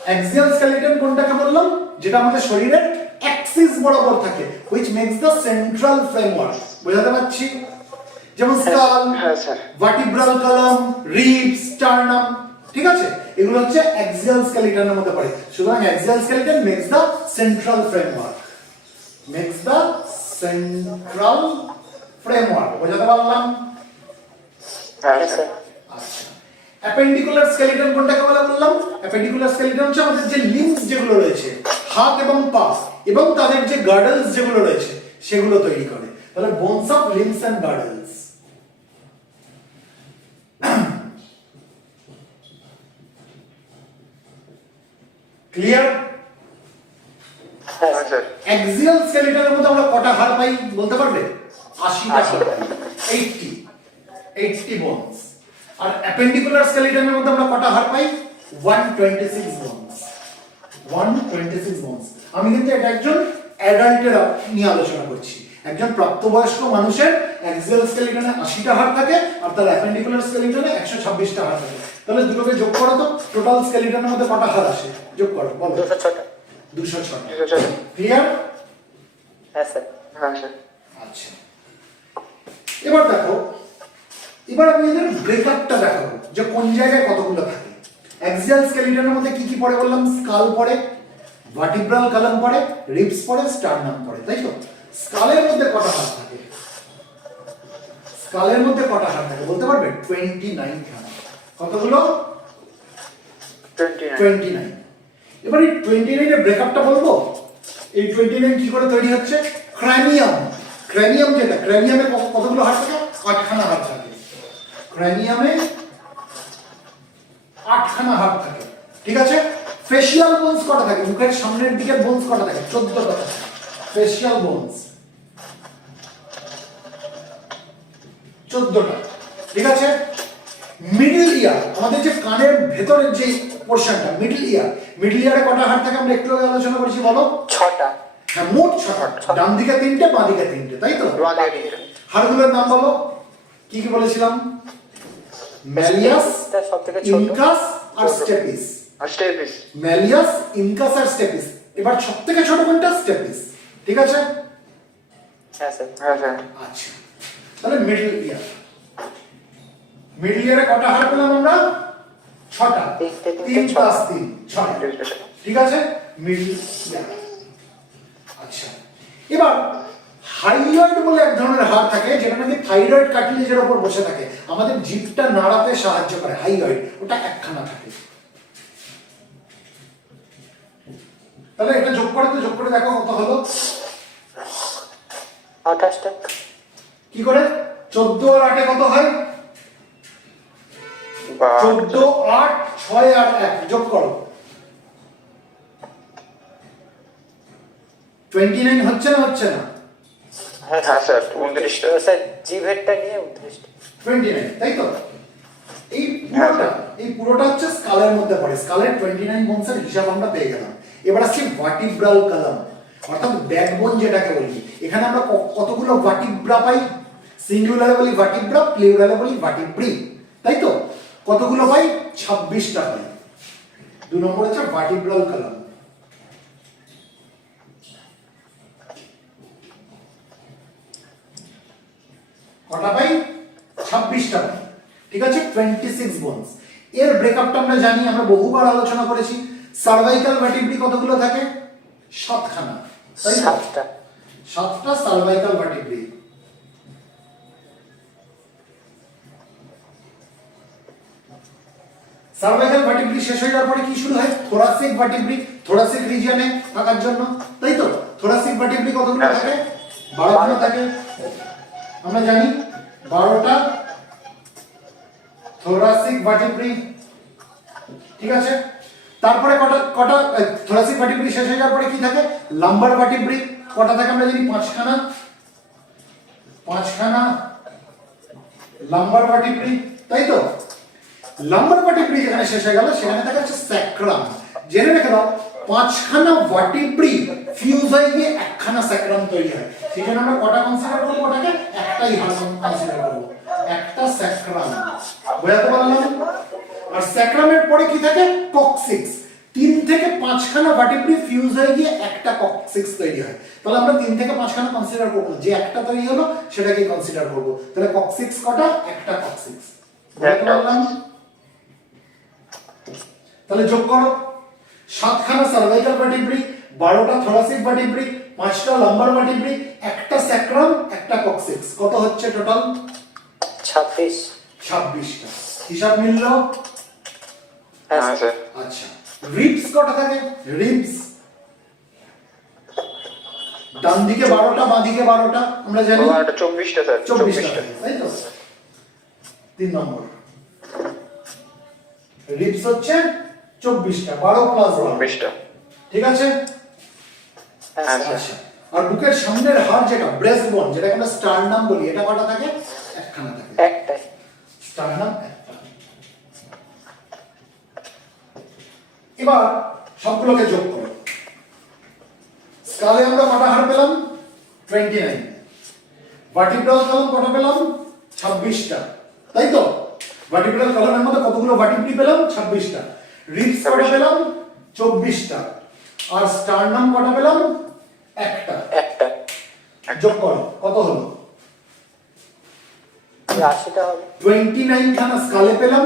অ্যাক্সিয়াল স্কেলিটন কোনটাকে বললাম? যেটা আমাদের শরীরের অ্যাক্সিস বরাবর থাকে, which makes the central framework। বুঝাতে পারছি? যেমন skull, vertebral column, ribs, sternum, ঠিক আছে, এগুলো হচ্ছে অ্যাক্সিয়াল স্কেলিটনের মধ্যে পড়ে। সুতরাং axial skeleton makes the central framework, makes the central framework. বুঝাতে পারলাম? হ্যাঁ স্যার। আচ্ছা, অ্যাপেন্ডিকুলার স্কেলিটন কোনটাকে বলে বললাম? অ্যাপেন্ডিকুলার স্কেলিটন হচ্ছে আমাদের যে লিম্বস যেগুলো রয়েছে, হাত এবং পা, এবং তাদের যে গার্ডলস যেগুলো রয়েছে সেগুলো তৈরি করে। তাহলে bones of limbs and girdles. Clear? হ্যাঁ স্যার। অ্যাক্সিয়াল স্কেলিটনের মধ্যে আমরা কটা হাড় পাই বলতে পারবে? 80টা হাড় পাই, 80 বোনস। আর অ্যাপেন্ডিকুলার স্কেলিটনের মধ্যে আমরা কটা হাড় পাই? 126 বোনস, 126 বোনস। আমি কিন্তু এটা একজন অ্যাডাল্টের নিয়ে আলোচনা করছি। একজন প্রাপ্তবয়স্ক মানুষের অ্যাক্সিয়াল স্কেলিটনে 80টা হাড় থাকে, আর তার অ্যাপেন্ডিকুলার স্কেলিটনে 126টা হাড় থাকে। তাহলে দুটোকে যোগ করো তো, টোটাল স্কেলিটনের মধ্যে কটা হাড় আসে? যোগ করো, বলো। 206টা। 206। ক্লিয়ার? হ্যাঁ স্যার। হ্যাঁ স্যার। আচ্ছা, এবার দেখো, এবার আমি এদের ব্রেকআপটা দেখাবো যে কোন জায়গায় কতগুলো থাকে। অ্যাক্সিয়াল স্কেলিটনের মধ্যে কি কি পড়ে বললাম? স্কাল পড়ে, ভার্টিব্রাল কলাম পড়ে, রিবস পড়ে, স্টার্নাম পড়ে, তাই তো? স্কালের মধ্যে কটা হাড় থাকে? স্কালের মধ্যে কটা হাড় থাকে বলতে পারবে? 29 হাড়। কতগুলো? 29। 29। এবার এই 29 এর ব্রেকআপটা বলবো। এই 29 কি করে তৈরি হচ্ছে? ক্র্যানিয়াম। ক্র্যানিয়াম যেটা, ক্র্যানিয়ামে কতগুলো হাড় থাকে? 8খানা হাড় থাকে। ক্র্যানিয়ামে 8খানা হাড় থাকে, ঠিক আছে? ফেশিয়াল বোনস কটা থাকে? মুখের সামনের দিকের বোনস কটা থাকে? 14টা থাকে। ফেশিয়াল বোনস 14টা, ঠিক আছে? মিডল ইয়ার, আমাদের যে কানের ভেতরের যে পোরশনটা, মিডল ইয়ার, মিডল ইয়ারে কটা হাড় থাকে আমরা একটু আগে আলোচনা করেছি, বলো? 6টা। হ্যাঁ, মোট 6টা। ডান দিকে 3টে, বাঁ দিকে 3টে, তাই তো? হাড়গুলোর নাম বলো, কি কি বলেছিলাম? ম্যালিয়াস, সবথেকে ছোট, ইনকাস আর স্টেপিস। ম্যালিয়াস, ইনকাস আর স্টেপিস। এবার সবথেকে ছোট কোনটা? স্টেপিস, ঠিক আছে? হ্যাঁ স্যার। আচ্ছা, তাহলে মিডল ইয়ার, মিডল ইয়ারে কটা হাড় পেলাম আমরা? 6টা। 3 প্লাস 3 6, ঠিক আছে? মিডল ইয়ার। আচ্ছা, এবার হাইলয়েড বলে এক ধরনের হাড় থাকে যেটা নাকি থাইরয়েড কার্টিলেজের উপর বসে থাকে, আমাদের জিভটা নাড়াতে সাহায্য করে। হাইলয়েড, ওটা একখানা থাকে। তাহলে এটা যোগ করে দেখো কত হলো? 28টা। কি করে? 14 আর 8 কত হয়? 14, 8, 6 আর 1 যোগ করো। 29 হচ্ছে না? হচ্ছে না? হ্যাঁ স্যার, 29টা। স্যার জিভেরটা নিয়ে 29টা। 29, তাই তো? এই পুরোটা হচ্ছে স্কালের মধ্যে পড়ে। স্কালের 29 বোনসের হিসাব আমরা পেয়ে গেলাম। এবার আসছে ভার্টিব্রাল কলাম, অর্থাৎ ব্যাকবোন যেটাকে বলি। এখানে আমরা কতগুলো ভার্টিব্রা পাই? সিঙ্গুলারে বলি ভার্টিব্রা, প্লুরালে বলি ভার্টিব্রি, তাই তো? কতগুলো পাই? 26টা পাই। 2 নম্বর হচ্ছে ভার্টিব্রাল কলাম। কটা পাই? 26টা পাই, ঠিক আছে? 26 বোনস। এর ব্রেকআপটা আমরা জানি, আমরা বহুবার আলোচনা করেছি। সার্ভাইকাল ভার্টিব্রি কতগুলো থাকে? 7খানা, তাই তো? 7টা। 7টা সার্ভাইকাল ভার্টিব্রি। সার্ভাইকাল ভার্টিব্রি শেষ হয়ে যাওয়ার পরে কি শুরু হয়? থোরাসিক ভার্টিব্রি, থোরাসিক রিজিয়নে থাকার জন্য, তাই তো? থোরাসিক ভার্টিব্রি কতগুলো থাকে? 12টা থাকে, আমরা জানি। 12টা থোরাসিক ভার্টিব্রি, ঠিক আছে? তারপরে কটা থোরাসিক ভার্টিব্রি শেষ হয়ে যাওয়ার পরে কি থাকে? লাম্বার ভার্টিব্রি কটা থাকে আমরা জানি? 5খানা। 5খানা লাম্বার ভার্টিব্রি, তাই তো? লাম্বার ভার্টিব্রি যেখানে শেষ হয়ে গেল সেখানে থাকে হচ্ছে স্যাক্রাম। জেনে রেখে দাও, 5খানা ভার্টিব্রি ফিউজ হয়ে গিয়ে একখানা স্যাক্রাম তৈরি হয়। সেখানে আমরা কটা কনসিডার করব? ওটাকে একটাই হাড় কনসিডার করব, একটা স্যাক্রাম। বুঝাতে পারলাম? আর স্যাক্রামের পরে কি থাকে? কক্সিক্স। 3 থেকে 5খানা ভার্টিব্রি ফিউজ হয়ে গিয়ে একটা কক্সিক্স তৈরি হয়। তাহলে আমরা 3 থেকে 5খানা কনসিডার করব, যে একটা তৈরি হলো সেটাকে কনসিডার করব। তাহলে কক্সিক্স কটা? একটা কক্সিক্স। বুঝাতে পারলাম? তাহলে যোগ করো। 7খানা সার্ভাইকাল ভার্টিব্রি, 12টা থোরাসিক ভার্টিব্রি, 5টা লাম্বার ভার্টিব্রি, একটা স্যাক্রাম, একটা কক্সিক্স। কত হচ্ছে টোটাল? 26টা। হিসাব মিলল? হ্যাঁ স্যার। আচ্ছা, রিবস কটা থাকে? রিবস ডান দিকে 12টা, বাঁ দিকে 12টা, আমরা জানি। 24টা স্যার। 24টা, তাই তো? 3 নম্বর রিবস হচ্ছে 24টা, 12 প্লাস 24টা, ঠিক আছে? হ্যাঁ স্যার। আচ্ছা, আর বুকের সামনের হাড় যেটা ব্রেস্ট বোন, যেটাকে আমরা স্টারনাম বলি, এটা কটা থাকে? একখানা থাকে। একটাই। স্টারনাম একটা। এবার সবগুলোকে যোগ করো। স্কালে আমরা কটা হাড় পেলাম? 29। ভার্টিব্রাল কলাম কটা পেলাম? 26টা, তাই তো? ভার্টিব্রাল কলামের মধ্যে কতগুলো ভার্টিব্রি পেলাম? 26টা। রিবস কটা পেলাম? 24টা। আর স্টারনাম কটা পেলাম? একটা। যোগ করো, কত হলো? 80টা হবে। 29 খানা স্কালে পেলাম,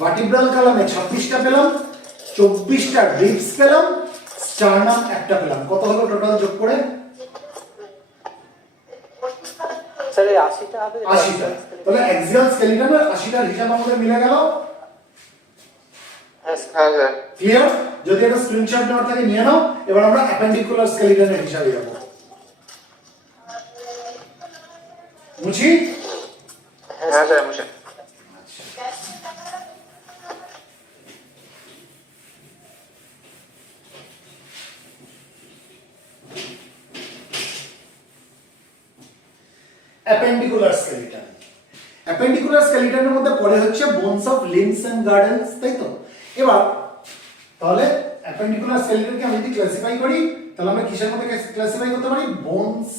ভার্টিব্রাল কলামে 26টা পেলাম, 24টা রিবস পেলাম, স্টারনাম একটা পেলাম। কত হলো টোটাল যোগ করে? স্যার 80টা হবে। 80টা। তাহলে অ্যাক্সিয়াল স্কেলিটনের 80টার হিসাব আমাদের মিলে গেল। হ্যাঁ স্যার। হ্যাঁ স্যার। ক্লিয়ার? যদি একটা স্ক্রিনশট নেওয়ার থাকে নিয়ে নাও। এবার আমরা অ্যাপেন্ডিকুলার স্কেলিটনের হিসাবে যাব। বুঝি? হ্যাঁ স্যার মুছে। Appendicular skeleton. অ্যাপেন্ডিকুলার স্কেলিটনের মধ্যে পড়ে হচ্ছে বোনস অফ লিম্বস এন্ড গার্ডেলস, তাই তো? এবার তাহলে অ্যাপেন্ডিকুলার স্কেলিটনকে আমি যদি ক্লাসিফাই করি তাহলে আমরা কিসের মধ্যে ক্লাসিফাই করতে পারি? বোনস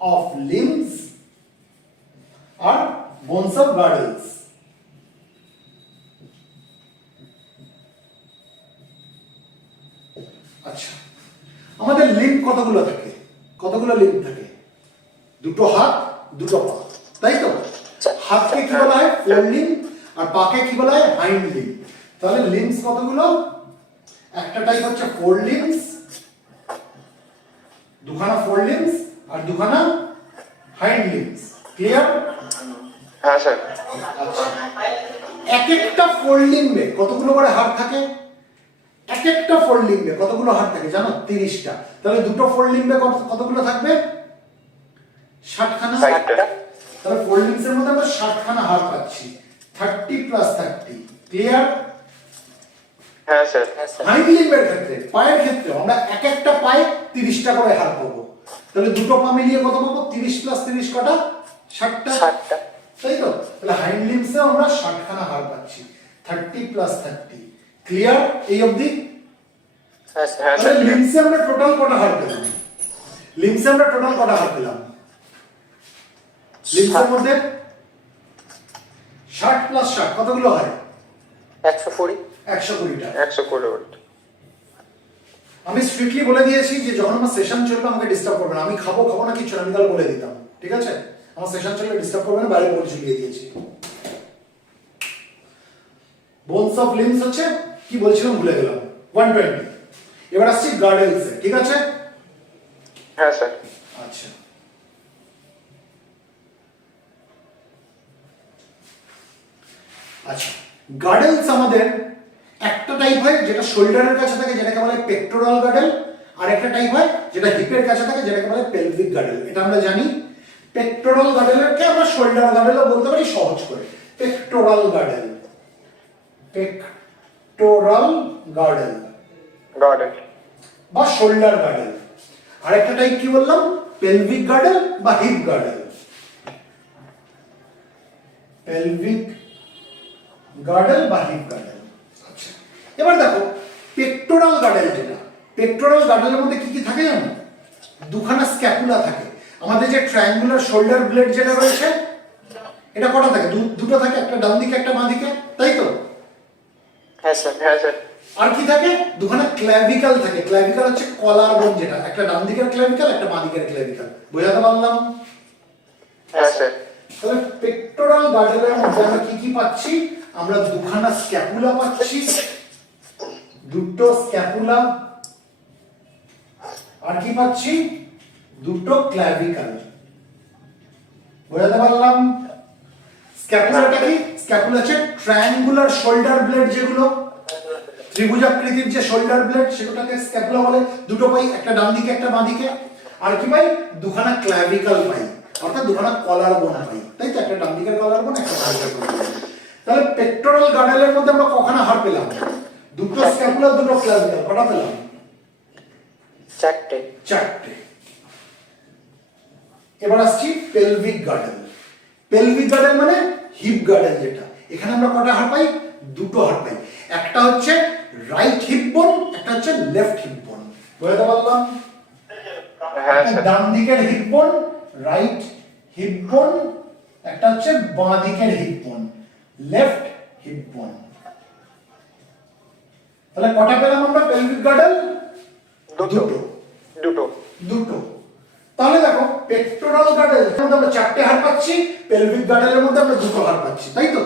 অফ লিম্বস আর বোনস অফ গার্ডেলস। আচ্ছা, আমাদের লিম্ব কতগুলো থাকে? কতগুলো লিম্ব থাকে? দুটো হাত, দুটো পা, তাই তো? হাতকে কি বলা হয়? ফোর লিম্ব, আর পাকে কি বলা হয়? Hind limb. তাহলে লিম্বস কতগুলো? একটা টাইপ হচ্ছে ফোর লিম্বস, দুখানা ফোর লিম্বস আর দুখানা হাইন্ড লিম্বস। ক্লিয়ার? হ্যাঁ স্যার। আচ্ছা, এক একটা ফোর লিম্বে কতগুলো করে হাড় থাকে? এক একটা ফোর লিম্বে কতগুলো হাড় থাকে জানো? 30টা। তাহলে দুটো ফোর লিম্বে কতগুলো থাকবে? 60খানা। 60টা। তাহলে ফোর লিম্বসের মধ্যে আমরা 60খানা হাড় পাচ্ছি। 30 + 30। ক্লিয়ার? হ্যাঁ স্যার। হাইন্ড লিম্বের ক্ষেত্রে, পায়ের ক্ষেত্রে আমরা এক একটা পায়ে 30টা করে হাড় পাবো। তাহলে দুটো পা মিলিয়ে কত পাবো? 30 + 30 কটা? 60টা। 60টা। তাই তো? তাহলে হাইন্ড লিম্বসে আমরা 60খানা হাড় পাচ্ছি। 30 + 30। ক্লিয়ার এই অবধি? হ্যাঁ স্যার। হ্যাঁ স্যার। তাহলে লিম্বসে আমরা টোটাল কটা হাড় পেলাম? লিম্বসে আমরা টোটাল কটা হাড় পেলাম? লিম্বসের মধ্যে 60 + 60 কতগুলো হয়? 120। 120টা। 120। আমি স্ট্রিক্টলি বলে দিয়েছি যে যখন আমার সেশন চলবে আমাকে ডিস্টার্ব করবে না। আমি খাবো না কিছু না, আমি তাহলে বলে দিতাম। ঠিক আছে? আমার সেশন চললে ডিস্টার্ব করবে না, বাইরে বলে চলিয়ে দিয়েছি। বোনস অফ লিম্বস হচ্ছে কি বলছিলাম ভুলে গেলাম, 120। এবার আসছি গার্ডেলস এ। ঠিক আছে? হ্যাঁ স্যার। আচ্ছা, আচ্ছা, গার্ডেলস আমাদের একটা টাইপ হয় যেটা শোল্ডারের কাছে থাকে যেটাকে বলে পেক্টোরাল গার্ডেল, আর একটা টাইপ হয় যেটা হিপের কাছে থাকে যেটাকে বলে পেলভিক গার্ডেল। এটা আমরা জানি। পেক্টোরাল গার্ডেলকে আমরা শোল্ডার গার্ডেলও বলতে পারি সহজ করে। Pectoral girdle, pectoral girdle garden. বা শোল্ডার গার্ডেল। আর একটা টাইপ কি বললাম? পেলভিক গার্ডেল বা হিপ গার্ডেল। পেলভিক গার্ডেল বা হিপ গার্ডেল। আচ্ছা, এবার দেখো পেক্টোরাল গার্ডেল যেটা, পেক্টোরাল গার্ডেলের মধ্যে কি কি থাকে জানো? দুখানা স্ক্যাপুলা থাকে। আমাদের যে ট্রায়াঙ্গুলার শোল্ডার ব্লেড যেটা রয়েছে এটা কটা থাকে? দুটো থাকে, একটা ডান দিকে একটা বাঁ দিকে, তাই তো? হ্যাঁ স্যার। হ্যাঁ স্যার। আর কি থাকে? দুখানা ক্ল্যাভিকাল থাকে। ক্ল্যাভিকাল হচ্ছে কলার বোন যেটা, একটা ডান দিকের ক্ল্যাভিকাল একটা বাঁ দিকের ক্ল্যাভিকাল। বোঝাতে পারলাম? হ্যাঁ স্যার। তাহলে পেক্টোরাল গার্ডেলের মধ্যে আমরা কি কি পাচ্ছি? আমরা দুখানা স্ক্যাপুলা পাচ্ছি, দুটো স্ক্যাপুলা, আর কি পাচ্ছি? দুটো ক্ল্যাভিকাল। বোঝাতে পারলাম? স্ক্যাপুলাটা কি? স্ক্যাপুলা হচ্ছে ট্রায়াঙ্গুলার শোল্ডার ব্লেড, যেগুলো ত্রিভুজাকৃতির যে শোল্ডার ব্লেড সেটাকে স্ক্যাপুলা বলে। দুটো পাই, একটা ডান দিকে একটা বাঁ দিকে। আর কি পাই? দুখানা ক্ল্যাভিকাল পাই, অর্থাৎ দুখানা কলার বোন পাই, তাই তো? একটা ডান দিকের কলার বোন, একটা বাঁ দিকের কলার বোন। তাহলে পেক্টোরাল গার্ডেলের মধ্যে আমরা কখানা হাড় পেলাম? দুটো স্ক্যাপুলা, দুটো ক্ল্যাভিকাল। কটা পেলাম? 4টে। 4টে। এবার আসছি পেলভিক গার্ডেল। পেলভিক গার্ডেল মানে হিপ গার্ডেল যেটা। এখানে আমরা কটা হাড় পাই? দুটো হাড় পাই। একটা হচ্ছে রাইট হিপ বোন, একটা হচ্ছে লেফট হিপ বোন। বুঝতে পারলাম? হ্যাঁ স্যার। ডান দিকের হিপ বোন রাইট হিপ বোন, একটা হচ্ছে বাঁ দিকের হিপ বোন লেফট হিপ বোন। তাহলে কটা পেলাম আমরা পেলভিক গার্ডেল? দুটো। দুটো। দুটো। তাহলে দেখো পেক্টোরাল গার্ডেলের মধ্যে আমরা 4টে হাড় পাচ্ছি, পেলভিক গার্ডেলের মধ্যে আমরা দুটো হাড় পাচ্ছি, তাই তো?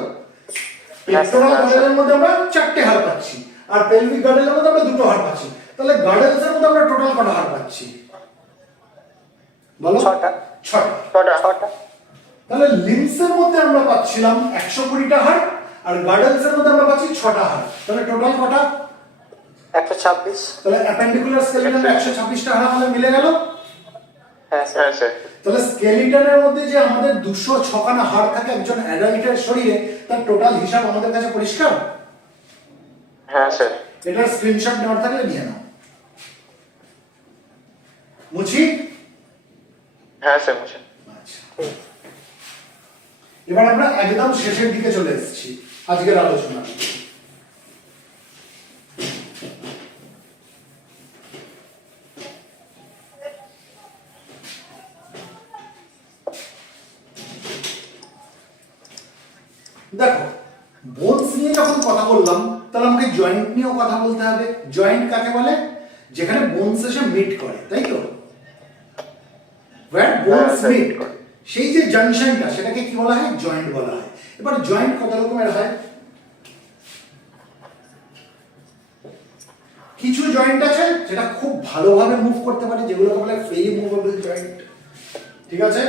পেক্টোরাল গার্ডেলের মধ্যে আমরা 4টে হাড় পাচ্ছি, আর পেলভিক গার্ডেলের মধ্যে আমরা দুটো হাড় পাচ্ছি। তাহলে গার্ডেলসের মধ্যে আমরা টোটাল কটা হাড় পাচ্ছি বলো? 6টা। 6টা। 6টা। 6টা। তাহলে লিম্বসের মধ্যে আমরা পাচ্ছিলাম 120টা হাড়, আর গার্ডেলস এর মধ্যে আমরা পাচ্ছি 6টা হাড়, তাহলে টোটাল কটা? 126। তাহলে অ্যাপেন্ডিকুলার স্কেলিটন 126টা হাড় আমাদের মিলে গেল। হ্যাঁ স্যার। হ্যাঁ স্যার। তাহলে স্কেলিটনের মধ্যে যে আমাদের 206খানা হাড় থাকে একজন অ্যাডাল্টের শরীরে, তার টোটাল হিসাব আমাদের কাছে পরিষ্কার? হ্যাঁ স্যার। এটার স্ক্রিনশট নেওয়ার থাকলে নিয়ে নাও। মুছি? হ্যাঁ স্যার মুছে। আচ্ছা, এবার আমরা একদম শেষের দিকে চলে এসেছি আজকের আলোচনা। দেখো, বোনস নিয়ে যখন কথা বললাম তাহলে আমাকে জয়েন্ট নিয়েও কথা বলতে হবে। জয়েন্ট কাকে বলে? যেখানে বোনস এসে মিট করে, তাই তো? where bones হ্যাঁ, meet, সেই যে জাংশনটা সেটাকে কি বলা হয়? জয়েন্ট বলা হয়। এবার জয়েন্ট কত রকমের হয়? কিছু জয়েন্ট আছে যেটা খুব ভালোভাবে মুভ করতে পারে, যেগুলোকে বলে ফ্রি মুভেবল জয়েন্ট। ঠিক আছে?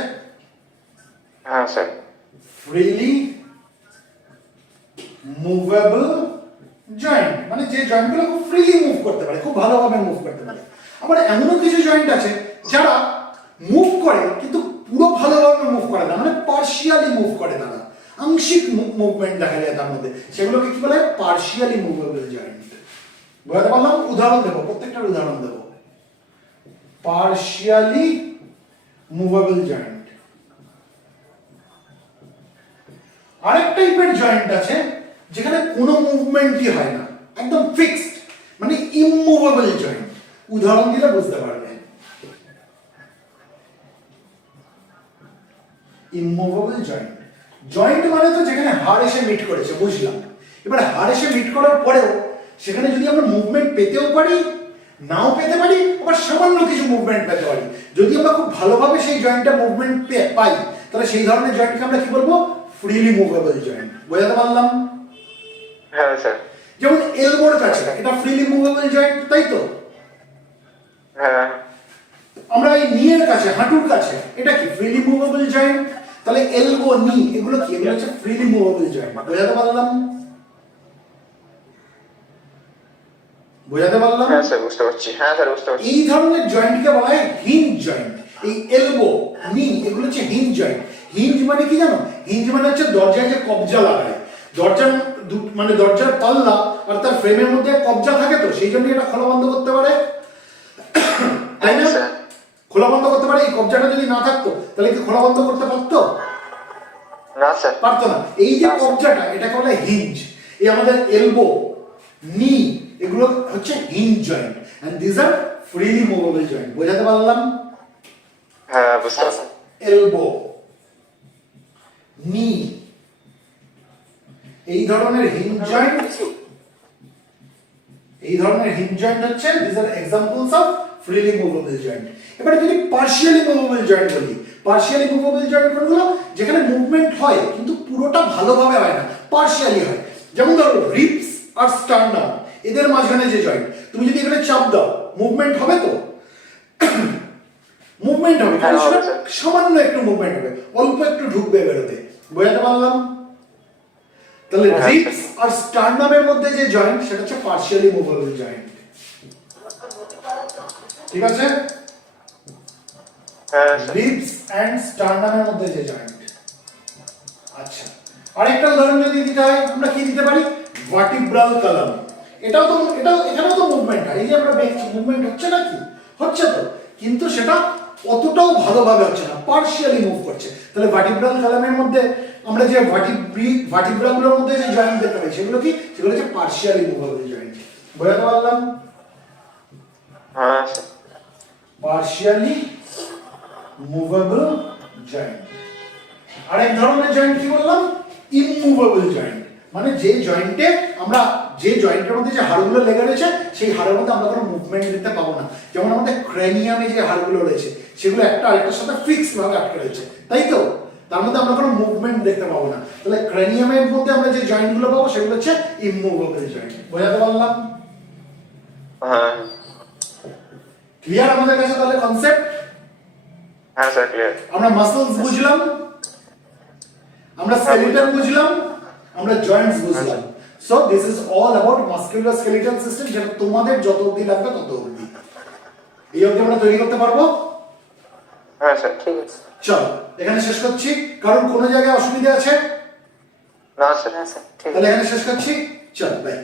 হ্যাঁ স্যার। ফ্রিলি মুভেবল জয়েন্ট মানে যে জয়েন্টগুলো খুব ফ্রিলি মুভ করতে পারে, খুব ভালোভাবে মুভ করতে পারে। আবার এমনও কিছু জয়েন্ট আছে যারা মুভ করে কিন্তু পুরো ভালোভাবে মুভ করে না, মানে পার্শিয়ালি মুভ করে, তারা আংশিক মুভমেন্ট দেখা যায় তার মধ্যে, সেগুলোকে কি বলে? Partially movable joint. বুঝতে পারলাম? উদাহরণ দেবো, প্রত্যেকটার উদাহরণ দেবো। Partially movable joint. আরেক টাইপের জয়েন্ট আছে যেখানে কোনো মুভমেন্টই হয় না, একদম ফিক্সড, মানে ইমুভেবল জয়েন্ট। উদাহরণ দিলে বুঝতে পারবে। ইমুভেবল জয়েন্ট, জয়েন্ট মানে তো যেখানে হাড় এসে মিট করেছে, বুঝলাম। এবার হাড় এসে মিট করার পরেও সেখানে যদি আমরা মুভমেন্ট পেতেও পারি, নাও পেতে পারি, আবার সামান্য কিছু মুভমেন্ট পেতে পারি। যদি আমরা খুব ভালোভাবে সেই জয়েন্টটা মুভমেন্ট পাই, তাহলে সেই ধরনের জয়েন্টকে আমরা কি বলবো? Freely movable joint. বোঝাতে পারলাম? হ্যাঁ স্যার। যেমন এলবোর কাছে, এটা ফ্রিলি মুভেবল জয়েন্ট, তাই তো? হ্যাঁ। আমরা এই নিয়ের কাছে, হাঁটুর কাছে, এটা কি ফ্রিলি মুভেবল জয়েন্ট? তাহলে এলবো, নি, এগুলো কি? এগুলো হচ্ছে ফ্রিলি মুভেবল জয়েন্ট। বোঝাতে পারলাম? বোঝাতে পারলাম? হ্যাঁ স্যার বুঝতে পারছি। হ্যাঁ স্যার বুঝতে পারছি। এই ধরনের জয়েন্টকে বলা হয় হিঞ্জ জয়েন্ট। এই এলবো, নি, এগুলো হচ্ছে হিঞ্জ জয়েন্ট। হিঞ্জ মানে কি জানো? হিঞ্জ মানে হচ্ছে দরজায় যে কবজা লাগায়, দরজার মানে দরজার পাল্লা আর তার ফ্রেমের মধ্যে কবজা থাকে, তো সেই জন্য এটা খোলা বন্ধ করতে পারে, তাই না? খোলা বন্ধ করতে পারে। এই কবজাটা যদি না থাকতো তাহলে কি খোলা বন্ধ করতে পারতো? না স্যার। পারতো না। এই যে কবজাটা, এটাকে বলে হিঞ্জ। এই আমাদের এলবো, নি, এগুলো হচ্ছে hinge joint, and this are freely movable joint. বোঝাতে পারলাম? হ্যাঁ বুঝতে পারছি। এলবো, নি, এই ধরনের হিঞ্জ জয়েন্ট, এই ধরনের হিঞ্জ জয়েন্ট হচ্ছে this are examples of freely movable joint. এবারে যদি পার্শিয়ালি মুভেবল জয়েন্ট বলি, পার্শিয়ালি মুভেবল জয়েন্ট কোনগুলো? যেখানে মুভমেন্ট হয় কিন্তু পুরোটা ভালোভাবে হয় না, পার্শিয়ালি হয়। যেমন ধরো রিবস আর স্টার্নাম, এদের মাঝখানে যে জয়েন্ট, তুমি যদি এখানে চাপ দাও, মুভমেন্ট হবে তো? মুভমেন্ট হবে, হ্যাঁ, হবে, সেটা সামান্য একটু মুভমেন্ট হবে, অল্প একটু ঢুকবে বেরোতে। বোঝাতে পারলাম? তাহলে হ্যাঁ, রিবস আর স্টার্নামের মধ্যে যে জয়েন্ট, সেটা হচ্ছে পার্শিয়ালি মুভেবল জয়েন্ট। ঠিক আছে? হ্যাঁ স্যার। রিবস এন্ড স্টার্নামের মধ্যে যে জয়েন্ট। আচ্ছা, আরেকটা উদাহরণ যদি দিতে হয়, আমরা কি দিতে পারি? Vertebral column. এটাও তো, এখানেও তো মুভমেন্ট হয়। এই যে আমরা দেখছি মুভমেন্ট হচ্ছে না কি? হচ্ছে তো, কিন্তু সেটা অতটাও ভালোভাবে হচ্ছে না, পার্শিয়ালি মুভ করছে। তাহলে ভার্টিব্রাল কলামের মধ্যে আমরা যে ভার্টিব্রাগুলোর মধ্যে যে জয়েন্ট দেখতে পাই, সেগুলো কি? সেগুলো হচ্ছে পার্শিয়ালি মুভেবল জয়েন্ট। বোঝাতে পারলাম? হ্যাঁ স্যার। Partially movable joint. আরেক ধরনের জয়েন্ট কি বললাম? Immovable joint. মানে যে জয়েন্টে আমরা, যে জয়েন্টের মধ্যে যে হাড়গুলো লেগে রয়েছে, সেই হাড়ের মধ্যে আমরা কোনো মুভমেন্ট দিতে পাবো না। যেমন আমাদের ক্রেনিয়ামে যে হাড়গুলো রয়েছে, সেগুলো একটা আরেকটার সাথে ফিক্স ভাবে আটকে রয়েছে, তাই তো? তার মধ্যে আমরা কোনো মুভমেন্ট দেখতে পাবো না। তাহলে ক্রেনিয়ামের মধ্যে আমরা যে জয়েন্টগুলো পাবো, সেগুলো হচ্ছে ইমুভেবল জয়েন্ট। বোঝাতে পারলাম? হ্যাঁ। ক্লিয়ার আমাদের কাছে তাহলে কনসেপ্ট? হ্যাঁ স্যার ক্লিয়ার। আমরা মাসলস বুঝলাম, আমরা স্কেলিটন বুঝলাম, আমরা জয়েন্টস বুঝলাম। So this is all about muscular skeletal system, যেটা তোমাদের যত অবধি লাগবে তত অবধি। এই অবধি আমরা তৈরি করতে পারবো? হ্যাঁ স্যার। ঠিক আছে। চলো এখানে শেষ করছি, কারণ কোনো জায়গায় অসুবিধা আছে? না স্যার। হ্যাঁ স্যার ঠিক আছে। তাহলে এখানে শেষ করছি, চল বাই।